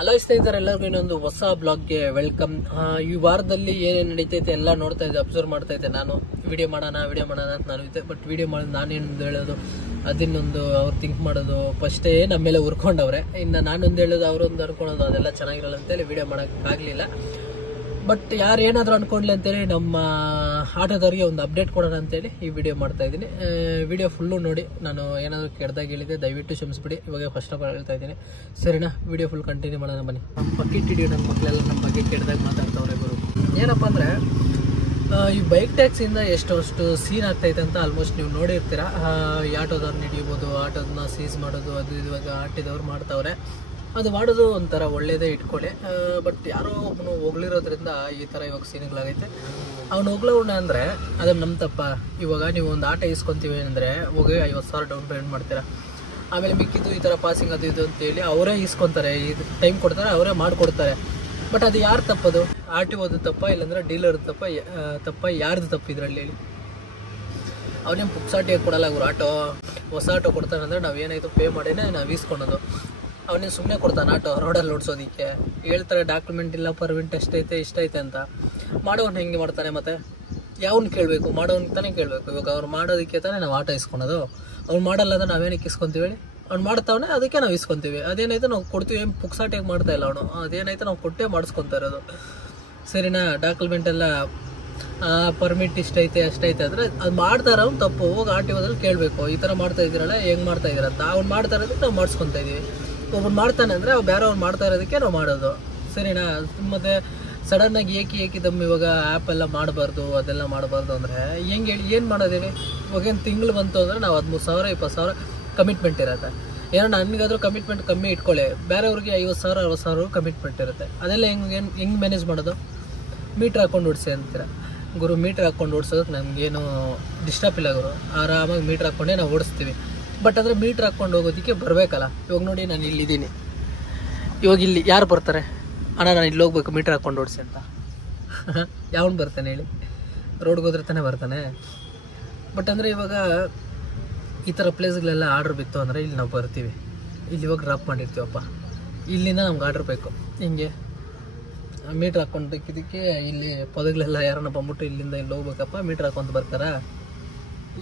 Hello ಸ್ನೇಹಿತರೆ, ಎಲ್ಲರಿಗೂ ಇನ್ನೊಂದು ಹೊಸ ಬ್ಲಾಗ್ಗೆ ವೆಲ್ಕಮ್. ಈ ವಾರದಲ್ಲಿ ಏನೇನು ನಡೀತೈತೆ ಎಲ್ಲ ನೋಡ್ತಾ ಇದ್ದೆ, ಅಬ್ಸರ್ವ್ ಮಾಡ್ತಾ ಇದ್ದೆ. ನಾನು ವಿಡಿಯೋ ಮಾಡೋಣ ಅಂತ ನಾನು ಇದ್ದೆ. ಬಟ್ ವಿಡಿಯೋ ಮಾಡೋದು ನಾನೇನೊಂದು ಹೇಳೋದು, ಅದಿನ್ನೊಂದು ಅವ್ರು ಥಿಂಕ್ ಮಾಡೋದು, ಫಸ್ಟೇ ನಮ್ಮ ಮೇಲೆ ಉರ್ಕೊಂಡವ್ರೆ. ಇನ್ನು ನಾನೊಂದು ಹೇಳೋದು, ಅವರೊಂದು ಅನ್ಕೊಳ್ಳೋದು, ಅದೆಲ್ಲ ಚೆನ್ನಾಗಿರಲ್ಲ ಅಂತೇಳಿ ವಿಡಿಯೋ ಮಾಡೋಕ್ಕಾಗಲಿಲ್ಲ. ಬಟ್ ಯಾರು ಏನಾದರೂ ಅನ್ಕೊಂಡ್ಲಿ ಅಂತೇಳಿ ನಮ್ಮ ಆಟೋದವ್ರಿಗೆ ಒಂದು ಅಪ್ಡೇಟ್ ಕೊಡೋಣ ಅಂತೇಳಿ ಈ ವಿಡಿಯೋ ಮಾಡ್ತಾ ಇದ್ದೀನಿ. ವಿಡಿಯೋ ಫುಲ್ಲು ನೋಡಿ. ನಾನು ಏನಾದರೂ ಕೆಡ್ದಾಗ ಹೇಳಿದೆ ದಯವಿಟ್ಟು ಕ್ಷಮಿಸ್ಬಿಡಿ. ಇವಾಗ ಫಸ್ಟ್ ಆಫ್ ಆಲ್ ಹೇಳ್ತಾ ಇದ್ದೀನಿ, ಸರಿನಾ? ವಿಡಿಯೋ ಫುಲ್ ಕಂಟಿನ್ಯೂ ಮಾಡೋಣ ಬನ್ನಿ. ನಮ್ಮ ಬಕೆಟ್ ಹಿಡಿಯೋ ನನ್ನ ಮಕ್ಕಳೆಲ್ಲ ನಮ್ಮ ಬಗ್ಗೆ ಕೆಡ್ದಾಗ ಮಾತಾಡ್ತಾವ್ರೆ ಗುರು. ಏನಪ್ಪ ಅಂದರೆ, ಈ ಬೈಕ್ ಟ್ಯಾಕ್ಸಿಯಿಂದ ಎಷ್ಟಷ್ಟು ಸೀನ್ ಆಗ್ತೈತೆ ಅಂತ ಆಲ್ಮೋಸ್ಟ್ ನೀವು ನೋಡಿರ್ತೀರ. ಈ ಆಟೋದವ್ರನ್ನ ಹಿಡಿಬೋದು, ಆಟೋದನ್ನ ಸೀಸ್ ಮಾಡೋದು, ಅದು ಇವಾಗ ಆಟೋದವ್ರು ಮಾಡ್ತಾವ್ರೆ. ಅದು ಮಾಡೋದು ಒಂಥರ ಒಳ್ಳೇದೇ, ಇಟ್ಕೊಳ್ಳಿ. ಬಟ್ ಯಾರೋ ಒಬ್ಬನು ಹೋಗ್ಲಿರೋದ್ರಿಂದ ಈ ಥರ ಇವಾಗ ಸೀನ್ಗಳಾಗೈತೆ. ಅವ್ನು ಹೋಗ್ಲವನ ಅಂದರೆ ಅದು ನಮ್ಮ ತಪ್ಪ. ಇವಾಗ ನೀವು ಒಂದು ಆಟೋ ಇಸ್ಕೊತೀವಿ ಅಂದರೆ ಹೋಗಿ 50,000 ಡೌನ್ ಪೇಮೆಂಟ್ ಮಾಡ್ತೀರಾ. ಆಮೇಲೆ ಮಿಕ್ಕಿದ್ದು ಈ ಥರ ಪಾಸಿಂಗ್ ಅದು ಇದು ಅಂತೇಳಿ ಅವರೇ ಇಸ್ಕೊತಾರೆ, ಇದು ಟೈಮ್ ಕೊಡ್ತಾರೆ, ಅವರೇ ಮಾಡಿಕೊಡ್ತಾರೆ. ಬಟ್ ಅದು ಯಾರು ತಪ್ಪದು? RTOದು ತಪ್ಪ, ಇಲ್ಲಾಂದರೆ ಡೀಲರ್ ತಪ್ಪ ಯಾರ್ದು ತಪ್ಪು ಇದರಲ್ಲಿ ಹೇಳಿ? ಅವನೇನು ಪುಕ್ಸಾಟಿಯಾಗಿ ಕೊಡಲ್ಲ ಗುರು. ಆಟೋ ಹೊಸ ಆಟೋ ಕೊಡ್ತಾನೆ ಅಂದರೆ ನಾವು ಏನಾಯಿತು ಪೇ ಮಾಡೇನೆ ನಾವು ಇಸ್ಕೊಳೋದು. ಅವನೇನು ಸುಮ್ಮನೆ ಕೊಡ್ತಾನೆ ಆಟೋ ರೋಡಲ್ಲಿ ಓಡಿಸೋದಕ್ಕೆ. ಹೇಳ್ತಾರೆ ಡಾಕ್ಯುಮೆಂಟ್ ಇಲ್ಲ, ಪರ್ಮಿಟ್ ಎಷ್ಟೈತೆ ಇಷ್ಟೈತೆ ಅಂತ. ಮಾಡೋನು ಹೆಂಗೆ ಮಾಡ್ತಾನೆ? ಮತ್ತು ಯಾವನ್ನ ಕೇಳಬೇಕು? ಮಾಡೋನ್ ತಾನೇ ಕೇಳಬೇಕು. ಇವಾಗ ಅವ್ರು ಮಾಡೋದಕ್ಕೆ ತಾನೇ ನಾವು ಆಟೋ ಇಸ್ಕೊಳೋದು. ಅವ್ನು ಮಾಡಲ್ಲ ಅಂದರೆ ನಾವೇನಕ್ಕೆ ಇಸ್ಕೊತೀವಿ ಹೇಳಿ? ಅವ್ನು ಮಾಡ್ತಾವನೆ, ಅದಕ್ಕೆ ನಾವು ಇಸ್ಕೊತೀವಿ. ಅದೇನೈತೆ ನಾವು ಕೊಡ್ತೀವಿ, ಏನು ಪುಕ್ಸಾಟಿಯಾಗಿ ಮಾಡ್ತಾ ಇಲ್ಲ ಅವನು. ಅದೇನೈತೆ ನಾವು ಕೊಟ್ಟೇ ಮಾಡಿಸ್ಕೊತಾ ಇರೋದು, ಸರಿನಾ? ಡಾಕ್ಯುಮೆಂಟ್ ಎಲ್ಲ ಪರ್ಮಿಟ್ ಇಷ್ಟೈತೆ ಅಷ್ಟೈತೆ ಅಂದರೆ ಅದು ಮಾಡ್ತಾರ ಅವ್ನು ತಪ್ಪು. ಹೋಗಿ RTOದಲ್ಲಿ ಕೇಳಬೇಕು, ಈ ಥರ ಮಾಡ್ತಾ ಇದ್ದೀರಲ್ಲ, ಹೆಂಗೆ ಮಾಡ್ತಾ ಇದ್ದೀರ ಅಂತ. ಅವ್ನು ಮಾಡ್ತಾ ಇರೋದಕ್ಕೆ ನಾವು ಮಾಡಿಸ್ಕೊತಾ ಇದ್ದೀವಿ. ಒಬ್ಬನು ಮಾಡ್ತಾನೆ ಅಂದರೆ ಬೇರೆ ಅವ್ನು ಮಾಡ್ತಾ ಇರೋದಕ್ಕೆ ನಾವು ಮಾಡೋದು, ಸರಿನಾ? ಮತ್ತು ಸಡನ್ನಾಗಿ ಏಕಿದಮ್ಮ ಇವಾಗ ಆ್ಯಪೆಲ್ಲ ಮಾಡಬಾರ್ದು, ಅದೆಲ್ಲ ಮಾಡಬಾರ್ದು ಅಂದರೆ ಹೆಂಗೆ ಹೇಳಿ? ಏನು ಮಾಡೋದೇಳಿ? ಇವಾಗೇನು ತಿಂಗಳು ಬಂತು ಅಂದರೆ ನಾವು 13,000 20,000 ಕಮಿಟ್ಮೆಂಟ್ ಇರುತ್ತೆ. ಏನೋ ನನಗಾದರೂ ಕಮಿಟ್ಮೆಂಟ್ ಕಮ್ಮಿ ಇಟ್ಕೊಳ್ಳಿ, ಬೇರೆಯವ್ರಿಗೆ 50,000 60,000 ಕಮಿಟ್ಮೆಂಟ್ ಇರುತ್ತೆ. ಅದೆಲ್ಲ ಹೆಂಗೆ ಮ್ಯಾನೇಜ್ ಮಾಡೋದು? ಮೀಟ್ರ್ ಹಾಕ್ಕೊಂಡು ಓಡಿಸಿ ಅಂತೀರ ಗುರು. ಮೀಟ್ರ್ ಹಾಕ್ಕೊಂಡು ಓಡಿಸೋದಕ್ಕೆ ನಮಗೇನು ಡಿಸ್ಟರ್ಬ್ ಇಲ್ಲ ಗುರು. ಆರಾಮಾಗಿ ಮೀಟ್ರ್ ಹಾಕ್ಕೊಂಡೇ ನಾವು ಓಡಿಸ್ತೀವಿ. ಬಟ್ ಅಂದರೆ ಮೀಟ್ರ್ ಹಾಕ್ಕೊಂಡು ಹೋಗೋದಕ್ಕೆ ಬರಬೇಕಲ್ಲ. ಇವಾಗ ನೋಡಿ, ನಾನು ಇಲ್ಲಿದ್ದೀನಿ. ಇವಾಗ ಇಲ್ಲಿ ಯಾರು ಬರ್ತಾರೆ? ಅಣ್ಣ ನಾನು ಇಲ್ಲಿ ಹೋಗ್ಬೇಕು, ಮೀಟ್ರ್ ಹಾಕ್ಕೊಂಡು ಓಡಿಸಿ ಅಂತ. ಯಾವನು ಬರ್ತಾನೆ ಹೇಳಿ? ರೋಡ್ಗೆ ಹೋದ್ರೆ ತಾನೇ ಬರ್ತಾನೆ. ಬಟ್ ಅಂದರೆ ಇವಾಗ ಈ ಥರ ಪ್ಲೇಸ್ಗಳೆಲ್ಲ ಆರ್ಡ್ರ್ ಬಿತ್ತು ಅಂದರೆ ಇಲ್ಲಿ ನಾವು ಬರ್ತೀವಿ. ಇಲ್ಲಿ ಇವಾಗ ಡ್ರಾಪ್ ಮಾಡಿರ್ತೀವಪ್ಪ, ಇಲ್ಲಿಂದ ನಮ್ಗೆ ಆರ್ಡ್ರ್ ಬೇಕು. ಹಿಂಗೆ ಮೀಟ್ರ್ ಹಾಕ್ಕೊಂಡಕ್ಕಿದ್ದಕ್ಕೆ ಇಲ್ಲಿ ಪದಗಳೆಲ್ಲ ಯಾರನ್ನ ಬಂದ್ಬಿಟ್ಟು ಇಲ್ಲಿಂದ ಇಲ್ಲಿ ಹೋಗ್ಬೇಕಪ್ಪ, ಮೀಟ್ರ್ ಹಾಕ್ಕೊಂತ ಬರ್ತಾರಾ?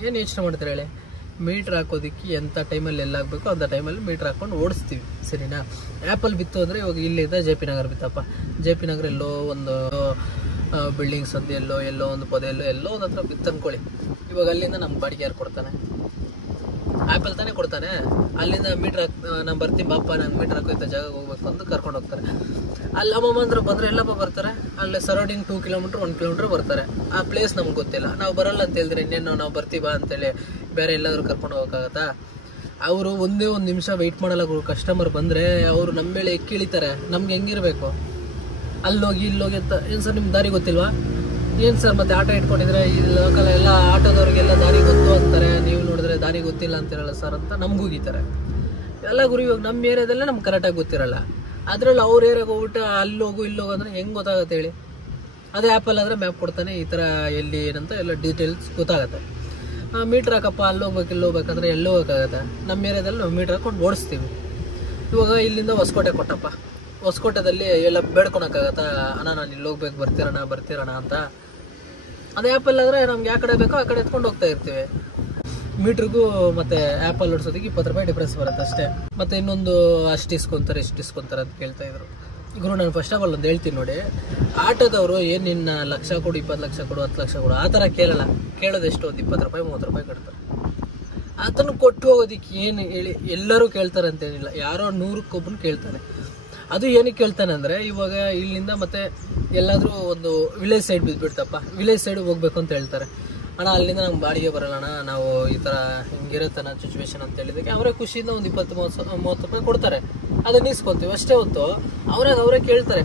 ಏನು ಯೋಚನೆ ಮಾಡ್ತಾರೆ ಹೇಳಿ? ಮೀಟ್ರ್ ಹಾಕೋದಕ್ಕೆ ಎಂಥ ಟೈಮಲ್ಲಿ ಎಲ್ಲ ಆಗಬೇಕು ಅಂಥ ಟೈಮಲ್ಲಿ ಮೀಟ್ರ್ ಹಾಕ್ಕೊಂಡು ಓಡಿಸ್ತೀವಿ, ಸರಿನಾ? ಆ್ಯಪಲ್ಲಿ ಬಿತ್ತು ಅಂದರೆ ಇವಾಗ ಇಲ್ಲಿಂದ JP ನಗರ ಬಿತ್ತಪ್ಪ. JP ನಗರ ಎಲ್ಲೋ ಒಂದು ಬಿಲ್ಡಿಂಗ್ಸ್ ಅಂತ ಎಲ್ಲೋ ಒಂದು ಪೊದೆ ಎಲ್ಲೋ ಒಂದು ಹತ್ರ ಬಿತ್ತು ಅಂದ್ಕೊಳ್ಳಿ. ಇವಾಗ ಅಲ್ಲಿಂದ ನಮ್ಮ ಬಾಡಿಗೆ ಯಾರು ಕೊಡ್ತಾನೆ? ಆ್ಯಪಲ್ಲಿ ತಾನೇ ಕೊಡ್ತಾನೆ. ಅಲ್ಲಿಂದ ಮೀಟ್ರ್ ನಾನು ಬರ್ತೀನಿ ಬಾಪ, ನಾನು ಮೀಟ್ರ್ ಹಾಕೋಯ್ತ ಜಾಗಕ್ಕೆ ಹೋಗ್ಬೇಕು ಅಂತ ಕರ್ಕೊಂಡು ಹೋಗ್ತಾರೆ. ಅಲ್ಲಿ ಅಮ್ಮಮ್ಮ ಅಂದ್ರೆ ಬಂದರೆ ಎಲ್ಲಪ್ಪ ಬರ್ತಾರೆ? ಅಲ್ಲಿ ಸರೌಂಡಿಂಗ್ 2 ಕಿಲೋಮೀಟ್ರ್ 1 ಕಿಲೋಮೀಟ್ರ್ ಬರ್ತಾರೆ. ಆ ಪ್ಲೇಸ್ ನಮ್ಗೆ ಗೊತ್ತಿಲ್ಲ, ನಾವು ಬರೋಲ್ಲ ಅಂತ ಹೇಳಿದ್ರೆ ಇನ್ನೇನು ನಾವು ಬರ್ತೀವಾ ಅಂತೇಳಿ ಬೇರೆ ಎಲ್ಲಾದರೂ ಕರ್ಕೊಂಡು ಹೋಗೋಕ್ಕಾಗತ್ತಾ? ಅವರು ಒಂದೇ ಒಂದು ನಿಮಿಷ ವೆಯ್ಟ್ ಮಾಡಲ್ಲ ಗುರು. ಕಸ್ಟಮರ್ ಬಂದರೆ ಅವರು ನಮ್ಮ ಮೇಲೆ ಎಕ್ಕಿಳಿತಾರೆ. ನಮ್ಗೆ ಹೆಂಗಿರಬೇಕು? ಅಲ್ಲೋಗಿ ಇಲ್ಲೋಗಿ ಅಂತ. ಏನು ಸರ್ ನಿಮ್ಗೆ ದಾರಿ ಗೊತ್ತಿಲ್ವಾ? ಏನು ಸರ್ ಮತ್ತೆ ಆಟೋ ಇಟ್ಕೊಂಡಿದ್ರೆ ಈ ಲೋಕಲ್ ಎಲ್ಲ ಆಟೋದವ್ರಿಗೆಲ್ಲ ದಾರಿ ಗೊತ್ತು ಅಂತಾರೆ, ನೀವು ನೋಡಿದ್ರೆ ದಾರಿ ಗೊತ್ತಿಲ್ಲ ಅಂತಿರಲ್ಲ ಸರ್ ಅಂತ ನಮ್ಗೆ ಹೋಗಿತಾರೆ ಎಲ್ಲ ಗುರು. ಇವಾಗ ನಮ್ಮ ಏರಿಯಾದಲ್ಲೇ ನಮ್ಗೆ ಕರೆಕ್ಟಾಗಿ ಗೊತ್ತಿರಲ್ಲ, ಅದರಲ್ಲಿ ಅವ್ರ ಏರಿಯಾಗೆ ಹೋಗ್ಬಿಟ್ಟು ಅಲ್ಲೋಗು ಇಲ್ಲೋಗು ಅಂದರೆ ಹೆಂಗೆ ಗೊತ್ತಾಗುತ್ತೆ ಹೇಳಿ? ಅದೇ ಆ್ಯಪಲ್ಲಾದರೆ ಮ್ಯಾಪ್ ಕೊಡ್ತಾನೆ, ಈ ಥರ ಎಲ್ಲಿ ಏನಂತ ಎಲ್ಲ ಡೀಟೇಲ್ಸ್ ಗೊತ್ತಾಗುತ್ತೆ. ಮೀಟ್ರ್ ಹಾಕಪ್ಪ, ಅಲ್ಲಿ ಹೋಗ್ಬೇಕು ಇಲ್ಲಿ ಹೋಗ್ಬೇಕಂದ್ರೆ ಎಲ್ಲೋ ಹೋಗೋಕ್ಕಾಗತ್ತೆ? ನಮ್ಮ ಏರಿಯಾದಲ್ಲಿ ನಾವು ಮೀಟ್ರ್ ಹಾಕ್ಕೊಂಡು ಓಡಿಸ್ತೀವಿ. ಇವಾಗ ಇಲ್ಲಿಂದ ಹೊಸಕೋಟೆ ಕೊಟ್ಟಪ್ಪ, ಹೊಸಕೋಟೆದಲ್ಲಿ ಎಲ್ಲ ಬೇಡ್ಕೊಳಕ್ಕಾಗತ್ತಾ? ಅಣ್ಣ ನಾನು ಇಲ್ಲಿ ಹೋಗ್ಬೇಕು, ಬರ್ತೀರಣ್ಣ ಅಂತ. ಅದೇ ಆ್ಯಪಲ್ಲಾದರೆ ನಮ್ಗೆ ಯಾವ ಕಡೆ ಬೇಕೋ ಆ ಕಡೆ ಎತ್ಕೊಂಡು ಹೋಗ್ತಾ ಇರ್ತೀವಿ. ಮೀಟ್ರಿಗೂ ಮತ್ತು ಆ್ಯಪಲ್ಲಿ ಓಡಿಸೋದಕ್ಕೆ 20 ರೂಪಾಯಿ ಡಿಫ್ರೆನ್ಸ್ ಬರುತ್ತೆ ಅಷ್ಟೇ. ಮತ್ತು ಇನ್ನೊಂದು ಅಷ್ಟು ಇಸ್ಕೊತಾರೆ ಇಷ್ಟು ಇಸ್ಕೊತಾರೆ ಅಂತ ಕೇಳ್ತಾಯಿದ್ರು ಗುರು. ನಾನು ಫಸ್ಟ್ ಆಫ್ ಆಲ್ ಒಂದು ಹೇಳ್ತೀನಿ ನೋಡಿ, ಆಟೋದವರು ಏನು ನಿನ್ನ 1 ಲಕ್ಷ ಕೊಡು, 20 ಲಕ್ಷ ಕೊಡು, 10 ಲಕ್ಷ ಕೊಡು ಆ ಥರ ಕೇಳಲ್ಲ. ಕೇಳೋದೆಷ್ಟು? ಒಂದು 20 ರೂಪಾಯಿ 30 ರೂಪಾಯಿ ಕಟ್ತಾರೆ. ಅದನ್ನು ಕೊಟ್ಟು ಹೋಗೋದಕ್ಕೆ ಏನು ಹೇಳಿ? ಎಲ್ಲರೂ ಕೇಳ್ತಾರೆ ಅಂತೇನಿಲ್ಲ, ಯಾರೋ 100ಕ್ಕೆ ಕೇಳ್ತಾನೆ. ಅದು ಏನಕ್ಕೆ ಕೇಳ್ತಾನೆ ಅಂದರೆ, ಇವಾಗ ಇಲ್ಲಿಂದ ಮತ್ತೆ ಎಲ್ಲಾದರೂ ಒಂದು ವಿಲೇಜ್ ಸೈಡ್ ಬಿದ್ದುಬಿಡ್ತಪ್ಪ, ವಿಲೇಜ್ ಸೈಡ್ ಹೋಗ್ಬೇಕು ಅಂತ ಹೇಳ್ತಾರೆ. ಅಣ್ಣ ಅಲ್ಲಿಂದ ನಮ್ಗೆ ಬಾಡಿಗೆ ಬರೋಲ್ಲಣ್ಣ, ನಾವು ಈ ಥರ ಹಿಂಗಿರುತ್ತಣ್ಣ ಸಿಚುವೇಶನ್ ಅಂತ ಹೇಳಿದಕ್ಕೆ ಅವರೇ ಖುಷಿಯಿಂದ ಒಂದು 20-30 ರೂಪಾಯಿ ಕೊಡ್ತಾರೆ. ಅದನ್ನ ಇಸ್ಕೊತೀವಿ ಅಷ್ಟೇ ಹೊತ್ತು. ಅವರೇ ಕೇಳ್ತಾರೆ,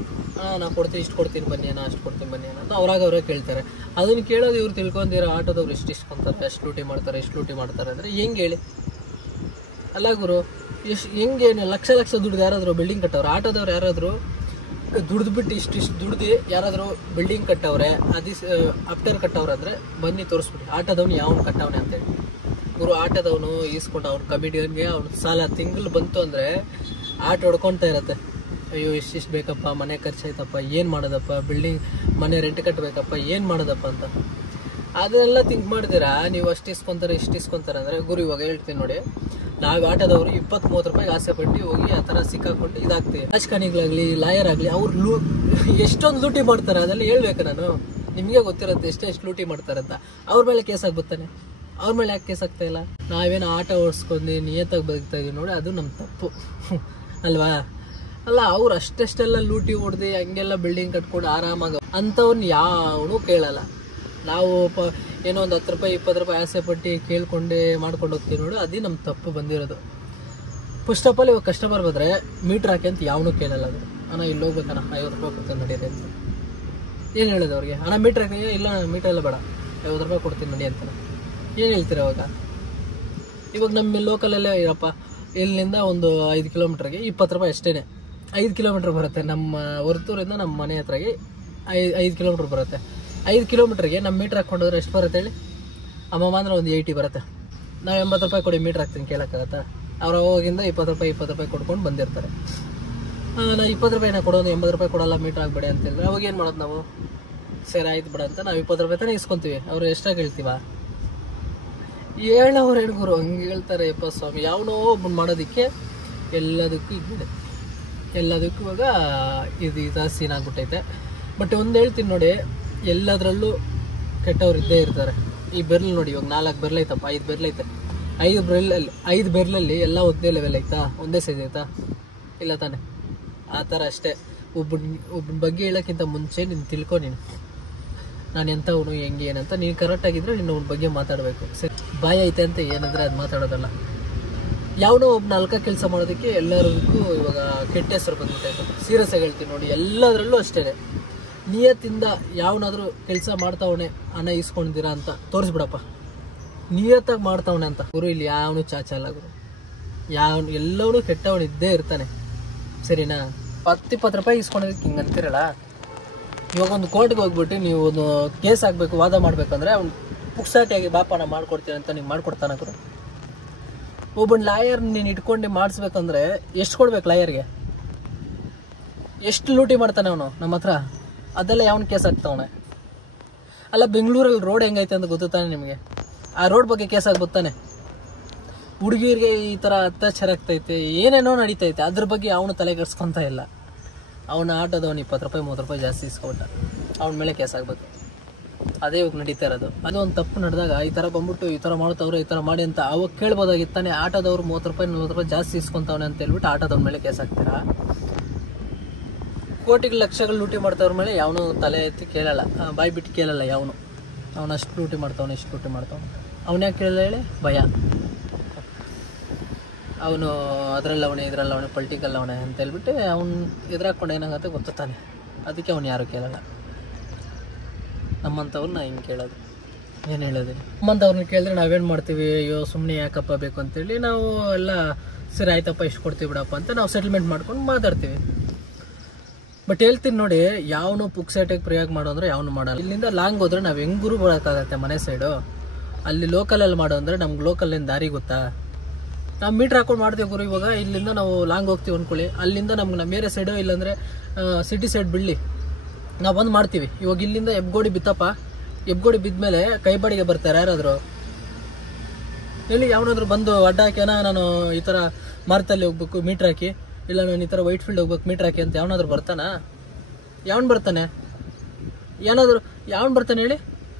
ನಾವು ಕೊಡ್ತೀವಿ, ಇಷ್ಟು ಕೊಡ್ತೀನಿ ಬನ್ನಿ ಅಣ್ಣ, ಅಷ್ಟು ಕೊಡ್ತೀನಿ ಬನ್ನಿ ಅಣ್ಣ ಅಂತ ಅವರೇ ಕೇಳ್ತಾರೆ. ಅದನ್ನು ಕೇಳೋದು ಇವ್ರು ತಿಳ್ಕೊಂಡಿರೋ ಆಟೋದವ್ರು ಇಷ್ಟು ಇಸ್ಕೊತಾರೆ, ಅಷ್ಟು ಲೂಟಿ ಮಾಡ್ತಾರೆ ಅಂದರೆ ಹೆಂಗೆ ಹೇಳಿ? ಅಲ್ಲ ಗುರು, ಹೆಂಗೆ ಲಕ್ಷ ದುಡ್ದು ಯಾರಾದರೂ ಬಿಲ್ಡಿಂಗ್ ಕಟ್ಟವ್ರೆ? ಆಟೋದವ್ರು ಯಾರಾದರೂ ದುಡ್ದುಬಿಟ್ಟು ಇಷ್ಟು ದುಡ್ದು ಯಾರಾದರೂ ಬಿಲ್ಡಿಂಗ್ ಕಟ್ಟವ್ರೆ, ಅಪ್ಟರ್ ಕಟ್ಟವ್ರೆ ಅಂದರೆ ಬನ್ನಿ ತೋರಿಸ್ಬಿಟ್ಟು ಆಟೋದವ್ನು ಯಾವನು ಕಟ್ಟವನೆ ಅಂತೇಳಿ. ಗುರು ಆಟೋದವನು ಈಸ್ಕೊಂಡು ಅವ್ನ ಕಮಿಟಿಯನ್ಗೆ ಅವ್ನ ಸಾಲ ತಿಂಗಳು ಬಂತು ಅಂದರೆ ಆಟೋ ಹೊಡ್ಕೊತಾ ಇರತ್ತೆ. ಅಯ್ಯೋ ಇಷ್ಟಿಷ್ಟು ಬೇಕಪ್ಪ, ಮನೆ ಖರ್ಚಾಯ್ತಪ್ಪ, ಏನು ಮಾಡೋದಪ್ಪ, ಬಿಲ್ಡಿಂಗ್ ಮನೆ ರೆಂಟ್ ಕಟ್ಟಬೇಕಪ್ಪ, ಏನು ಮಾಡೋದಪ್ಪ ಅಂತ ಅದನ್ನೆಲ್ಲ ಥಿಂಕ್ ಮಾಡ್ತೀರಾ ನೀವು. ಅಷ್ಟು ಇಸ್ಕೊಂತಾರೆ ಅಂದರೆ ಗುರು ಇವಾಗ ಹೇಳ್ತೀನಿ ನೋಡಿ, ನಾವು ಆಟೋದವರು 20-30 ರೂಪಾಯಿಗೆ ಆಸೆ ಪಟ್ಟು ಹೋಗಿ ಆ ಥರ ಸಿಕ್ಕಾಕೊಂಡು ಇದಾಗ್ತೀವಿ. ರಾಜಕಾರಣಿಗಳಾಗಲಿ ಲಾಯರ್ ಆಗಲಿ ಅವ್ರು ಎಷ್ಟೊಂದು ಲೂಟಿ ಮಾಡ್ತಾರೆ, ಅದೆಲ್ಲ ಹೇಳ್ಬೇಕು ನಾನು. ನಿಮಗೆ ಗೊತ್ತಿರುತ್ತೆ ಎಷ್ಟು ಲೂಟಿ ಮಾಡ್ತಾರೆ ಅಂತ. ಅವ್ರ ಮೇಲೆ ಕೇಸ್ ಆಗ್ಬಿಡ್ತಾನೆ, ಅವ್ರ ಮೇಲೆ ಯಾಕೆ ಕೇಸ್ ಆಗ್ತಾ ಇಲ್ಲ? ನಾವೇನೋ ಆಟ ಓಡಿಸ್ಕೊಂಡು ನಿಯತ್ತಾಗಿ ಬದುಕ್ತಾ ಇದೀವಿ ನೋಡಿ, ಅದು ನಮ್ಮ ತಪ್ಪು ಅಲ್ವಾ? ಅಲ್ಲ, ಅವ್ರು ಅಷ್ಟೆಲ್ಲ ಲೂಟಿ ಹೊಡೆದು ಹಂಗೆಲ್ಲ ಬಿಲ್ಡಿಂಗ್ ಕಟ್ಕೊಂಡು ಆರಾಮಾಗ ಅಂಥವ್ರನ್ನ ಯಾವನು ಕೇಳಲ್ಲ. ನಾವು ಏನೋ ಒಂದು 10 ರೂಪಾಯಿ 20 ರೂಪಾಯಿ ಆಸೆ ಪಟ್ಟು ಕೇಳ್ಕೊಂಡೆ ಮಾಡ್ಕೊಂಡು ಹೋಗ್ತೀವಿ ನೋಡಿ, ಅದೇ ನಮ್ಮ ತಪ್ಪು ಬಂದಿರೋದು. ಫಸ್ಟ್ ಆಫ್ ಆಲ್ ಇವಾಗ ಕಸ್ಟಮರ್ ಬಂದರೆ ಮೀಟ್ರ್ ಹಾಕಿ ಅಂತ ಯಾವನೂ ಕೇಳಲ್ಲ. ಅದು ಅಣ್ಣ ಇಲ್ಲಿ ಹೋಗ್ಬೇಕಣ್ಣ 50 ರೂಪಾಯಿ ಕೊಡ್ತೀನಿ ನಡೀರಿ ಅಂತ ಏನು ಹೇಳೋದು ಅವ್ರಿಗೆ? ಅಣ್ಣ ಮೀಟ್ರ್ ಹಾಕಿ, ಇಲ್ಲ ಮೀಟ್ರ್ ಎಲ್ಲ ಬೇಡ 50 ರೂಪಾಯಿ ಕೊಡ್ತೀನಿ ನಡಿ ಅಂತಾನೆ ಏನು ಹೇಳ್ತೀರ ಅವಾಗ? ಇವಾಗ ನಮ್ಮ ಲೋಕಲಲ್ಲೇ ಇರಪ್ಪ, ಇಲ್ಲಿಂದ ಒಂದು 5 ಕಿಲೋಮೀಟ್ರಿಗೆ 20 ರೂಪಾಯಿ ಅಷ್ಟೇ. 5 ಕಿಲೋಮೀಟ್ರ್ ಬರುತ್ತೆ ನಮ್ಮ ಹೊರತೂರಿಂದ ನಮ್ಮ ಮನೆ ಹತ್ರಗೆ 5 ಕಿಲೋಮೀಟ್ರ್ ಬರುತ್ತೆ. 5 ಕಿಲೋಮೀಟ್ರಿಗೆ ನಮ್ಮ ಮೀಟ್ರ್ ಹಾಕ್ಕೊಂಡೋದ್ರೆ ಎಷ್ಟು ಬರುತ್ತೆ ಹೇಳಿ? ಅಮ್ಮಮ್ಮ ಅಂದ್ರೆ ಒಂದು 80 ಬರುತ್ತೆ. ನಾವು 80 ರೂಪಾಯಿ ಕೊಡಿ ಮೀಟ್ರ್ ಹಾಕ್ತೀನಿ ಕೇಳೋಕ್ಕಾಗತ್ತಾ? ಅವ್ರು ಅವಾಗಿಂದ 20 ರೂಪಾಯಿ ಕೊಡ್ಕೊಂಡು ಬಂದಿರ್ತಾರೆ. ನಾ 20 ರೂಪಾಯಿನ ಕೊಡೋದು, 80 ರೂಪಾಯಿ ಕೊಡಲ್ಲ ಮೀಟ್ರ್ ಹಾಕ್ಬೇಡಿ ಅಂತ ಹೇಳಿದ್ರೆ ಅವಾಗ ಏನು ಮಾಡೋದು ನಾವು? ಸರಿ ಆಯ್ತು ಬಿಡ ಅಂತ ನಾವು 20 ರೂಪಾಯಿ ತಾನೇ ಇಸ್ಕೊತೀವಿ. ಅವ್ರು ಎಷ್ಟಾಗಿ ಹೇಳ್ತೀವ? ಹೇಳೋರು ಹೆಣ್ಗುರು ಹಂಗೆ ಹೇಳ್ತಾರೆ. ಯಪ್ಪ ಸ್ವಾಮಿ, ಯಾವನೋ ಒಬ್ಬನು ಮಾಡೋದಕ್ಕೆ ಎಲ್ಲದಕ್ಕೂ ಇದೆ, ಎಲ್ಲದಕ್ಕೂ ಇವಾಗ ಇದು ಈ ಥರ ಸೀನ್ ಆಗ್ಬಿಟ್ಟೈತೆ. ಬಟ್ ಒಂದು ಹೇಳ್ತೀನಿ ನೋಡಿ, ಎಲ್ಲದರಲ್ಲೂ ಕೆಟ್ಟವ್ರು ಇದ್ದೇ ಇರ್ತಾರೆ. ಈ ಬೆರ್ಲು ನೋಡಿ, ಇವಾಗ 4 ಬೆರ್ಲು ಐತಪ್ಪ, 5 ಬೆರ್ಲು ಐತೆ. 5 ಬೆರ್ಲಲ್ಲಿ ಎಲ್ಲ ಒಂದೇ ಲೆವೆಲ್ ಐತಾ? ಒಂದೇ ಸೈಜ್ ಐತಾ? ಇಲ್ಲ ತಾನೆ? ಆ ಥರ ಅಷ್ಟೇ. ಒಬ್ಬನ ಬಗ್ಗೆ ಹೇಳೋಕ್ಕಿಂತ ಮುಂಚೆ ನೀನು ತಿಳ್ಕೊ, ನಾನು ಎಂಥವನು ಹೆಂಗೆ ಏನಂತ ನೀನು ಕರೆಕ್ಟಾಗಿದ್ದರೆ ನೀನು ಅವ್ನ ಬಗ್ಗೆ ಮಾತಾಡಬೇಕು. ಸರಿ, ಬಾಯಿ ಐತೆ ಅಂತ ಏನಂದರೆ ಅದು ಮಾತಾಡೋದಲ್ಲ. ಯಾವನೋ ಒಬ್ಬ ನಾಲ್ಕ ಕೆಲಸ ಮಾಡೋದಕ್ಕೆ ಎಲ್ಲರಿಗೂ ಇವಾಗ ಕೆಟ್ಟ ಹೆಸರು ಬಂದ್ಬಿಟ್ಟೈತೆ. ಸೀರಿಯಸ್ ಆಗಿ ಹೇಳ್ತೀನಿ ನೋಡಿ, ಎಲ್ಲದರಲ್ಲೂ ಅಷ್ಟೇ. ನಿಯತ್ತಿಂದ ಯಾವನಾದರೂ ಕೆಲಸ ಮಾಡ್ತಾವಣೆ ಹಣ ಇಸ್ಕೊಂಡಿದ್ದೀರಾ ಅಂತ ತೋರಿಸ್ಬಿಡಪ್ಪ, ನಿಯತ್ತಾಗಿ ಮಾಡ್ತಾವಣೆ ಅಂತ. ಗುರು ಇಲ್ಲಿ ಯಾವನು ಚಾಚಲ್ಲ ಗುರು, ಎಲ್ಲವೂ ಕೆಟ್ಟವನು ಇದ್ದೇ ಇರ್ತಾನೆ. ಸರಿನಾ? 10-20 ರೂಪಾಯಿ ಇಸ್ಕೊಂಡಿದ್ದಕ್ಕೆ ಹಿಂಗೆ ಅಂತಿರಲ್ಲ. ಇವಾಗ ಒಂದು ಕೋರ್ಟ್ಗೆ ಹೋಗ್ಬಿಟ್ಟು ನೀವು ಒಂದು ಕೇಸ್ ಹಾಕಬೇಕು, ವಾದ ಮಾಡಬೇಕಂದ್ರೆ ಅವ್ನು ಪುಕ್ಸಾಟಿಯಾಗಿ ಬಾಪ ನಾ ಮಾಡ್ಕೊಡ್ತೀನಿ ಅಂತ ನೀವು ಮಾಡ್ಕೊಡ್ತಾನ ಗುರು. ಒಬ್ಬನ ಲಾಯರ್ ನೀನು ಇಟ್ಕೊಂಡು ಮಾಡಿಸ್ಬೇಕಂದ್ರೆ ಎಷ್ಟು ಕೊಡ್ಬೇಕು ಲಾಯರ್ಗೆ? ಎಷ್ಟು ಲೂಟಿ ಮಾಡ್ತಾನೆ ಅವನು ನಮ್ಮ ಹತ್ರ, ಅದೆಲ್ಲ ಯಾವನು ಕೇಸ್ ಹಾಕ್ತಾವನೆ? ಅಲ್ಲ, ಬೆಂಗಳೂರಲ್ಲಿ ರೋಡ್ ಹೆಂಗೈತೆ ಅಂತ ಗೊತ್ತಾನೆ ನಿಮಗೆ? ಆ ರೋಡ್ ಬಗ್ಗೆ ಕೇಸ್ ಆಗ್ಬೋತಾನೆ? ಹುಡುಗಿರಿಗೆ ಈ ಥರ ಅತ್ಯಾಚಾರ ಆಗ್ತೈತೆ, ಏನೇನೋ ನಡೀತೈತೆ, ಅದ್ರ ಬಗ್ಗೆ ಅವನು ತಲೆ ಕೆಡ್ಸ್ಕೊತಾ ಇಲ್ಲ. ಅವನ ಆಟೋದವನು 20 ರೂಪಾಯಿ 30 ರೂಪಾಯಿ ಜಾಸ್ತಿ ಇಸ್ಕೊಂಡ, ಅವನ ಮೇಲೆ ಕೇಸ್ ಆಗ್ಬೇಕು. ಅದೇ ಇವಾಗ ನಡೀತಾ ಇರೋದು. ಅದು ಒಂದು ತಪ್ಪು ನಡೆದಾಗ ಈ ಥರ ಬಂದ್ಬಿಟ್ಟು ಈ ಥರ ಮಾಡ್ತವ್ರೆ, ಈ ಥರ ಮಾಡಿ ಅಂತ ಅವಾಗ ಕೇಳ್ಬೋದಾಗಿತ್ತಾನೆ. ಆಟೋದವ್ರು 30 ರೂಪಾಯಿ 40 ರೂಪಾಯಿ ಜಾಸ್ತಿ ಇಸ್ಕೊಂತವನೆ ಅಂತ ಹೇಳ್ಬಿಟ್ಟು ಆಟೋದವ್ರ ಮೇಲೆ ಕೇಸ್ ಹಾಕ್ತೀರಾ? ಕೋಟಿಗೆ ಲಕ್ಷಗಳು ಲೂಟಿ ಮಾಡ್ತವ್ರ ಮೇಲೆ ಯಾವನು ತಲೆ ಎತ್ತಿ ಕೇಳಲ್ಲ, ಬಾಯಿ ಬಿಟ್ಟು ಕೇಳಲ್ಲ ಯಾವನು. ಅವನು ಅಷ್ಟು ಲೂಟಿ ಮಾಡ್ತಾವನೆ, ಇಷ್ಟು ಲೂಟಿ ಮಾಡ್ತಾವನೆ. ಅವನು ಯಾಕೆ ಕೇಳಲ್ಲ ಹೇಳಿ? ಭಯ. ಅವನು ಅದರಲ್ಲವನೇ ಇದರಲ್ಲವನೇ ಪೊಲಿಟಿಕಲ್ ಅವನೇ ಅಂತ ಹೇಳ್ಬಿಟ್ಟು ಅವ್ನು ಎದುರಾಕೊಂಡು ಏನಾಗುತ್ತೆ ಗೊತ್ತಾನೆ. ಅದಕ್ಕೆ ಅವ್ನು ಯಾರು ಕೇಳಲ್ಲ. ನಮ್ಮಂಥವ್ರನ್ನ ಹಿಂಗೆ ಕೇಳೋದು, ಏನು ಹೇಳೋದು? ನಮ್ಮಂಥವ್ರನ್ನ ಕೇಳಿದ್ರೆ ನಾವೇನು ಮಾಡ್ತೀವಿ? ಅಯ್ಯೋ ಸುಮ್ಮನೆ ಯಾಕಪ್ಪ ಬೇಕು ಅಂತೇಳಿ ನಾವು ಎಲ್ಲ ಸರಿ ಆಯ್ತಪ್ಪ ಇಷ್ಟು ಕೊಡ್ತೀವಿ ಬಿಡಪ್ಪ ಅಂತ ನಾವು ಸೆಟಲ್ಮೆಂಟ್ ಮಾಡ್ಕೊಂಡು ಮಾತಾಡ್ತೀವಿ. ಬಟ್ ಹೇಳ್ತೀನಿ ನೋಡಿ, ಯಾವನು ಪುಕ್ಸೇಟಿಗೆ ಪ್ರಯೋಗ ಮಾಡೋ ಅಂದರೆ ಯಾವನು ಮಾಡಲ್ಲ. ಇಲ್ಲಿಂದ ಲಾಂಗ್ ಹೋದ್ರೆ ನಾವು ಹೆಂಗೂರು ಬರೋಕ್ಕಾಗತ್ತೆ ಮನೆ ಸೈಡು. ಅಲ್ಲಿ ಲೋಕಲಲ್ಲಿ ಮಾಡೋ ಅಂದರೆ ನಮ್ಗೆ ಲೋಕಲ್ಲಿಂದ ದಾರಿ ಗೊತ್ತಾ? ನಾವು ಮೀಟ್ರ್ ಹಾಕೊಂಡು ಮಾಡ್ತೀವಿ ಗುರು. ಇವಾಗ ಇಲ್ಲಿಂದ ನಾವು ಲಾಂಗ್ ಹೋಗ್ತೀವಿ ಅಂದ್ಕೊಳ್ಳಿ, ಅಲ್ಲಿಂದ ನಮ್ಗೆ ನಮ್ಮ ಏರಿಯಾ ಸೈಡು ಇಲ್ಲಾಂದರೆ ಸಿಟಿ ಸೈಡ್ ಬಿಡಲಿ ನಾವು ಬಂದು ಮಾಡ್ತೀವಿ. ಇವಾಗ ಇಲ್ಲಿಂದ ಹೆಬ್ಗೋಡಿ ಬಿತ್ತಪ್ಪ, ಹೆಬ್ಗೋಡಿ ಬಿದ್ದ ಕೈ ಬಾಡಿಗೆ ಬರ್ತಾರೆ ಯಾರಾದರೂ ಹೇಳಿ? ಯಾವನಾದ್ರು ಬಂದು ಅಡ್ಡ ಹಾಕ್ಯಾನ ನಾನು ಈ ಥರ ಮಾರ್ತಲ್ಲಿ ಹೋಗ್ಬೇಕು ಮೀಟ್ರ್ ಹಾಕಿ, ಇಲ್ಲ ನಾನು ಈ ಥರ ವೈಟ್ ಫೀಲ್ಡ್ ಹೋಗ್ಬೇಕು ಮೀಟ್ರ್ ಹಾಕಿ ಅಂತ ಯಾವನಾದ್ರು ಬರ್ತಾನ? ಯಾವನು ಬರ್ತಾನೆ? ಯಾವನು ಬರ್ತಾನೆ ಹೇಳಿ?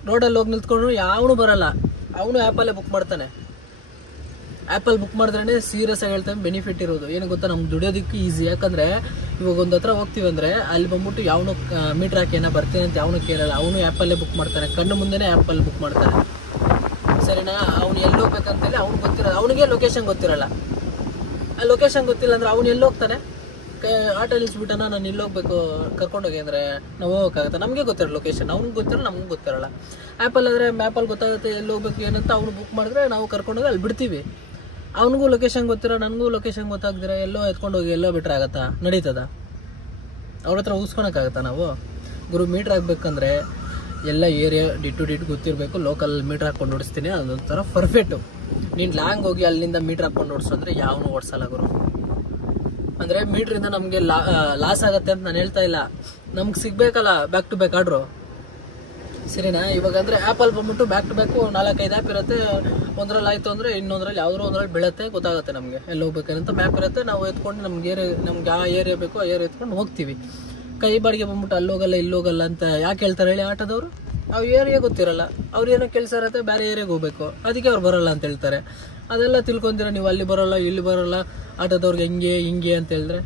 ರೋಡಲ್ಲಿ ಹೋಗಿ ನಿಂತ್ಕೊಂಡು ಯಾವನು ಬರಲ್ಲ. ಅವನು ಆ್ಯಪಲ್ಲೇ ಬುಕ್ ಮಾಡ್ತಾನೆ. ಆ್ಯಪಲ್ಲಿ ಬುಕ್ ಮಾಡಿದ್ರೇ ಸೀರಿಯಸ್ ಆಗಿ ಹೇಳ್ತಾನೆ ಬೆನಿಫಿಟ್ ಇರೋದು. ಏನು ಗೊತ್ತಾ? ನಮ್ಗೆ ದುಡಿಯೋದಕ್ಕೆ ಈಸಿ. ಯಾಕಂದರೆ ಇವಾಗ ಒಂದು ಹತ್ರ ಹೋಗ್ತೀವಿ ಅಂದರೆ ಅಲ್ಲಿ ಬಂದ್ಬಿಟ್ಟು ಯಾವನು ಮೀಟ್ರ್ ಹಾಕಿ ಏನೋ ಬರ್ತೀನಿ ಅಂತ ಯಾವನು ಕೇಳಲ್ಲ. ಅವನು ಆ್ಯಪಲ್ಲೇ ಬುಕ್ ಮಾಡ್ತಾನೆ, ಕಣ್ಣು ಮುಂದೆನೇ ಆ್ಯಪಲ್ಲಿ ಬುಕ್ ಮಾಡ್ತಾನೆ. ಸರಿನಾ? ಅವ್ನು ಎಲ್ಲಿ ಹೋಗ್ಬೇಕಂತೇಳಿ ಅವ್ನಿಗೆ ಗೊತ್ತಿರಲ್ಲ, ಅವನಿಗೆ ಲೊಕೇಶನ್ ಗೊತ್ತಿರಲ್ಲ. ಆ ಲೊಕೇಶನ್ ಗೊತ್ತಿಲ್ಲ ಅಂದರೆ ಅವ್ನು ಎಲ್ಲಿ ಹೋಗ್ತಾನೆ? ಆಟೋ ನಿಲ್ಲಿಸ್ಬಿಟ್ಟನ ನಾನು ಇಲ್ಲಿ ಹೋಗ್ಬೇಕು ಕರ್ಕೊಂಡೋಗಿ ಅಂದರೆ ನಾವು ಹೋಗೋಕ್ಕಾಗತ್ತೆ? ನಮಗೆ ಗೊತ್ತಿರೋ ಲೊಕೇಶನ್ ಅವ್ನಿಗೆ ಗೊತ್ತಿರಲ್ಲ, ನಮಗೂ ಗೊತ್ತಿರಲ್ಲ. ಆ್ಯಪಲ್ ಆದರೆ ಮ್ಯಾಪಲ್ಲಿ ಗೊತ್ತಾಗುತ್ತೆ ಎಲ್ಲಿ ಹೋಗ್ಬೇಕು ಏನಂತ. ಅವ್ನು ಬುಕ್ ಮಾಡಿದ್ರೆ ನಾವು ಕರ್ಕೊಂಡೋಗಿ ಅಲ್ಲಿ ಬಿಡ್ತೀವಿ. ಅವನಿಗೂ ಲೊಕೇಶನ್ ಗೊತ್ತಿರೋ, ನನಗೂ ಲೊಕೇಶನ್ ಗೊತ್ತಾಗ್ದಿರ ಎಲ್ಲೋ ಎತ್ಕೊಂಡೋಗಿ ಎಲ್ಲೋ ಬಿಟ್ರೆ ಆಗತ್ತಾ? ನಡೀತದ? ಅವ್ರ ಹತ್ರ ಊಸ್ಕೊಳಕ್ಕಾಗತ್ತಾ ನಾವು? ಗುರು ಮೀಟ್ರ್ ಹಾಕ್ಬೇಕಂದ್ರೆ ಎಲ್ಲ ಏರಿಯಾ ಡಿಟ್ ಟು ಡಿಟ್ ಗೊತ್ತಿರಬೇಕು. ಲೋಕಲ್ ಮೀಟ್ರ್ ಹಾಕ್ಕೊಂಡು ಓಡಿಸ್ತೀನಿ, ಅದೊಂಥರ ಪರ್ಫೆಕ್ಟು. ನೀನು ಲಾಂಗ್ ಹೋಗಿ ಅಲ್ಲಿಂದ ಮೀಟ್ರ್ ಹಾಕ್ಕೊಂಡು ಓಡಿಸೋದ್ರೆ ಯಾವನು ಓಡಿಸಲ್ಲ ಗುರು. ಅಂದರೆ ಮೀಟ್ರಿಂದ ನಮಗೆ ಲಾಸ್ ಆಗುತ್ತೆ ಅಂತ ನಾನು ಹೇಳ್ತಾ ಇಲ್ಲ, ನಮ್ಗೆ ಸಿಗ್ಬೇಕಲ್ಲ ಬ್ಯಾಕ್ ಟು ಬ್ಯಾಕ್ ಆರ್ಡ್ರು, ಸರಿನಾ? ಇವಾಗ ಅಂದರೆ ಆ್ಯಪಲ್ಲಿ ಬಂದ್ಬಿಟ್ಟು ಬ್ಯಾಕ್ ಟು ಬ್ಯಾಕು 4-5 ಆ್ಯಪ್ ಇರುತ್ತೆ. ಒಂದರಲ್ಲಿ ಆಯಿತು ಅಂದರೆ ಇನ್ನೊಂದರಲ್ಲಿ ಯಾವುದೋ ಒಂದರಲ್ಲಿ ಬೀಳುತ್ತೆ, ಗೊತ್ತಾಗುತ್ತೆ ನಮಗೆ ಎಲ್ಲಿ ಹೋಗ್ಬೇಕಂತ ಮ್ಯಾಪ್ ಇರುತ್ತೆ. ನಾವು ಎತ್ಕೊಂಡು ನಮ್ಗೆ ಆ ಏರಿಯಾ ಬೇಕೋ ಆ ಏರಿಯಾ ಎತ್ಕೊಂಡು ಹೋಗ್ತೀವಿ. ಕೈ ಬಾಡಿಗೆ ಬಂದ್ಬಿಟ್ಟು ಅಲ್ಲೋಗಲ್ಲ ಇಲ್ಲೋಗಲ್ಲ ಅಂತ ಯಾಕೆ ಹೇಳ್ತಾರೆ ಹೇಳಿ ಆಟೋದವರು? ಅವ್ರು ಏರಿಯಾ ಗೊತ್ತಿರಲ್ಲ, ಅವ್ರು ಏನೋ ಕೆಲಸ ಇರುತ್ತೆ, ಬೇರೆ ಏರಿಯಾಗೆ ಹೋಗ್ಬೇಕು, ಅದಕ್ಕೆ ಅವ್ರು ಬರೋಲ್ಲ ಅಂತ ಹೇಳ್ತಾರೆ. ಅದೆಲ್ಲ ತಿಳ್ಕೊಂತೀರ ನೀವು, ಅಲ್ಲಿ ಬರೋಲ್ಲ ಇಲ್ಲಿ ಬರೋಲ್ಲ ಆಟೋದವ್ರಿಗೆ ಹಿಂಗೆ ಅಂತ ಹೇಳಿದ್ರೆ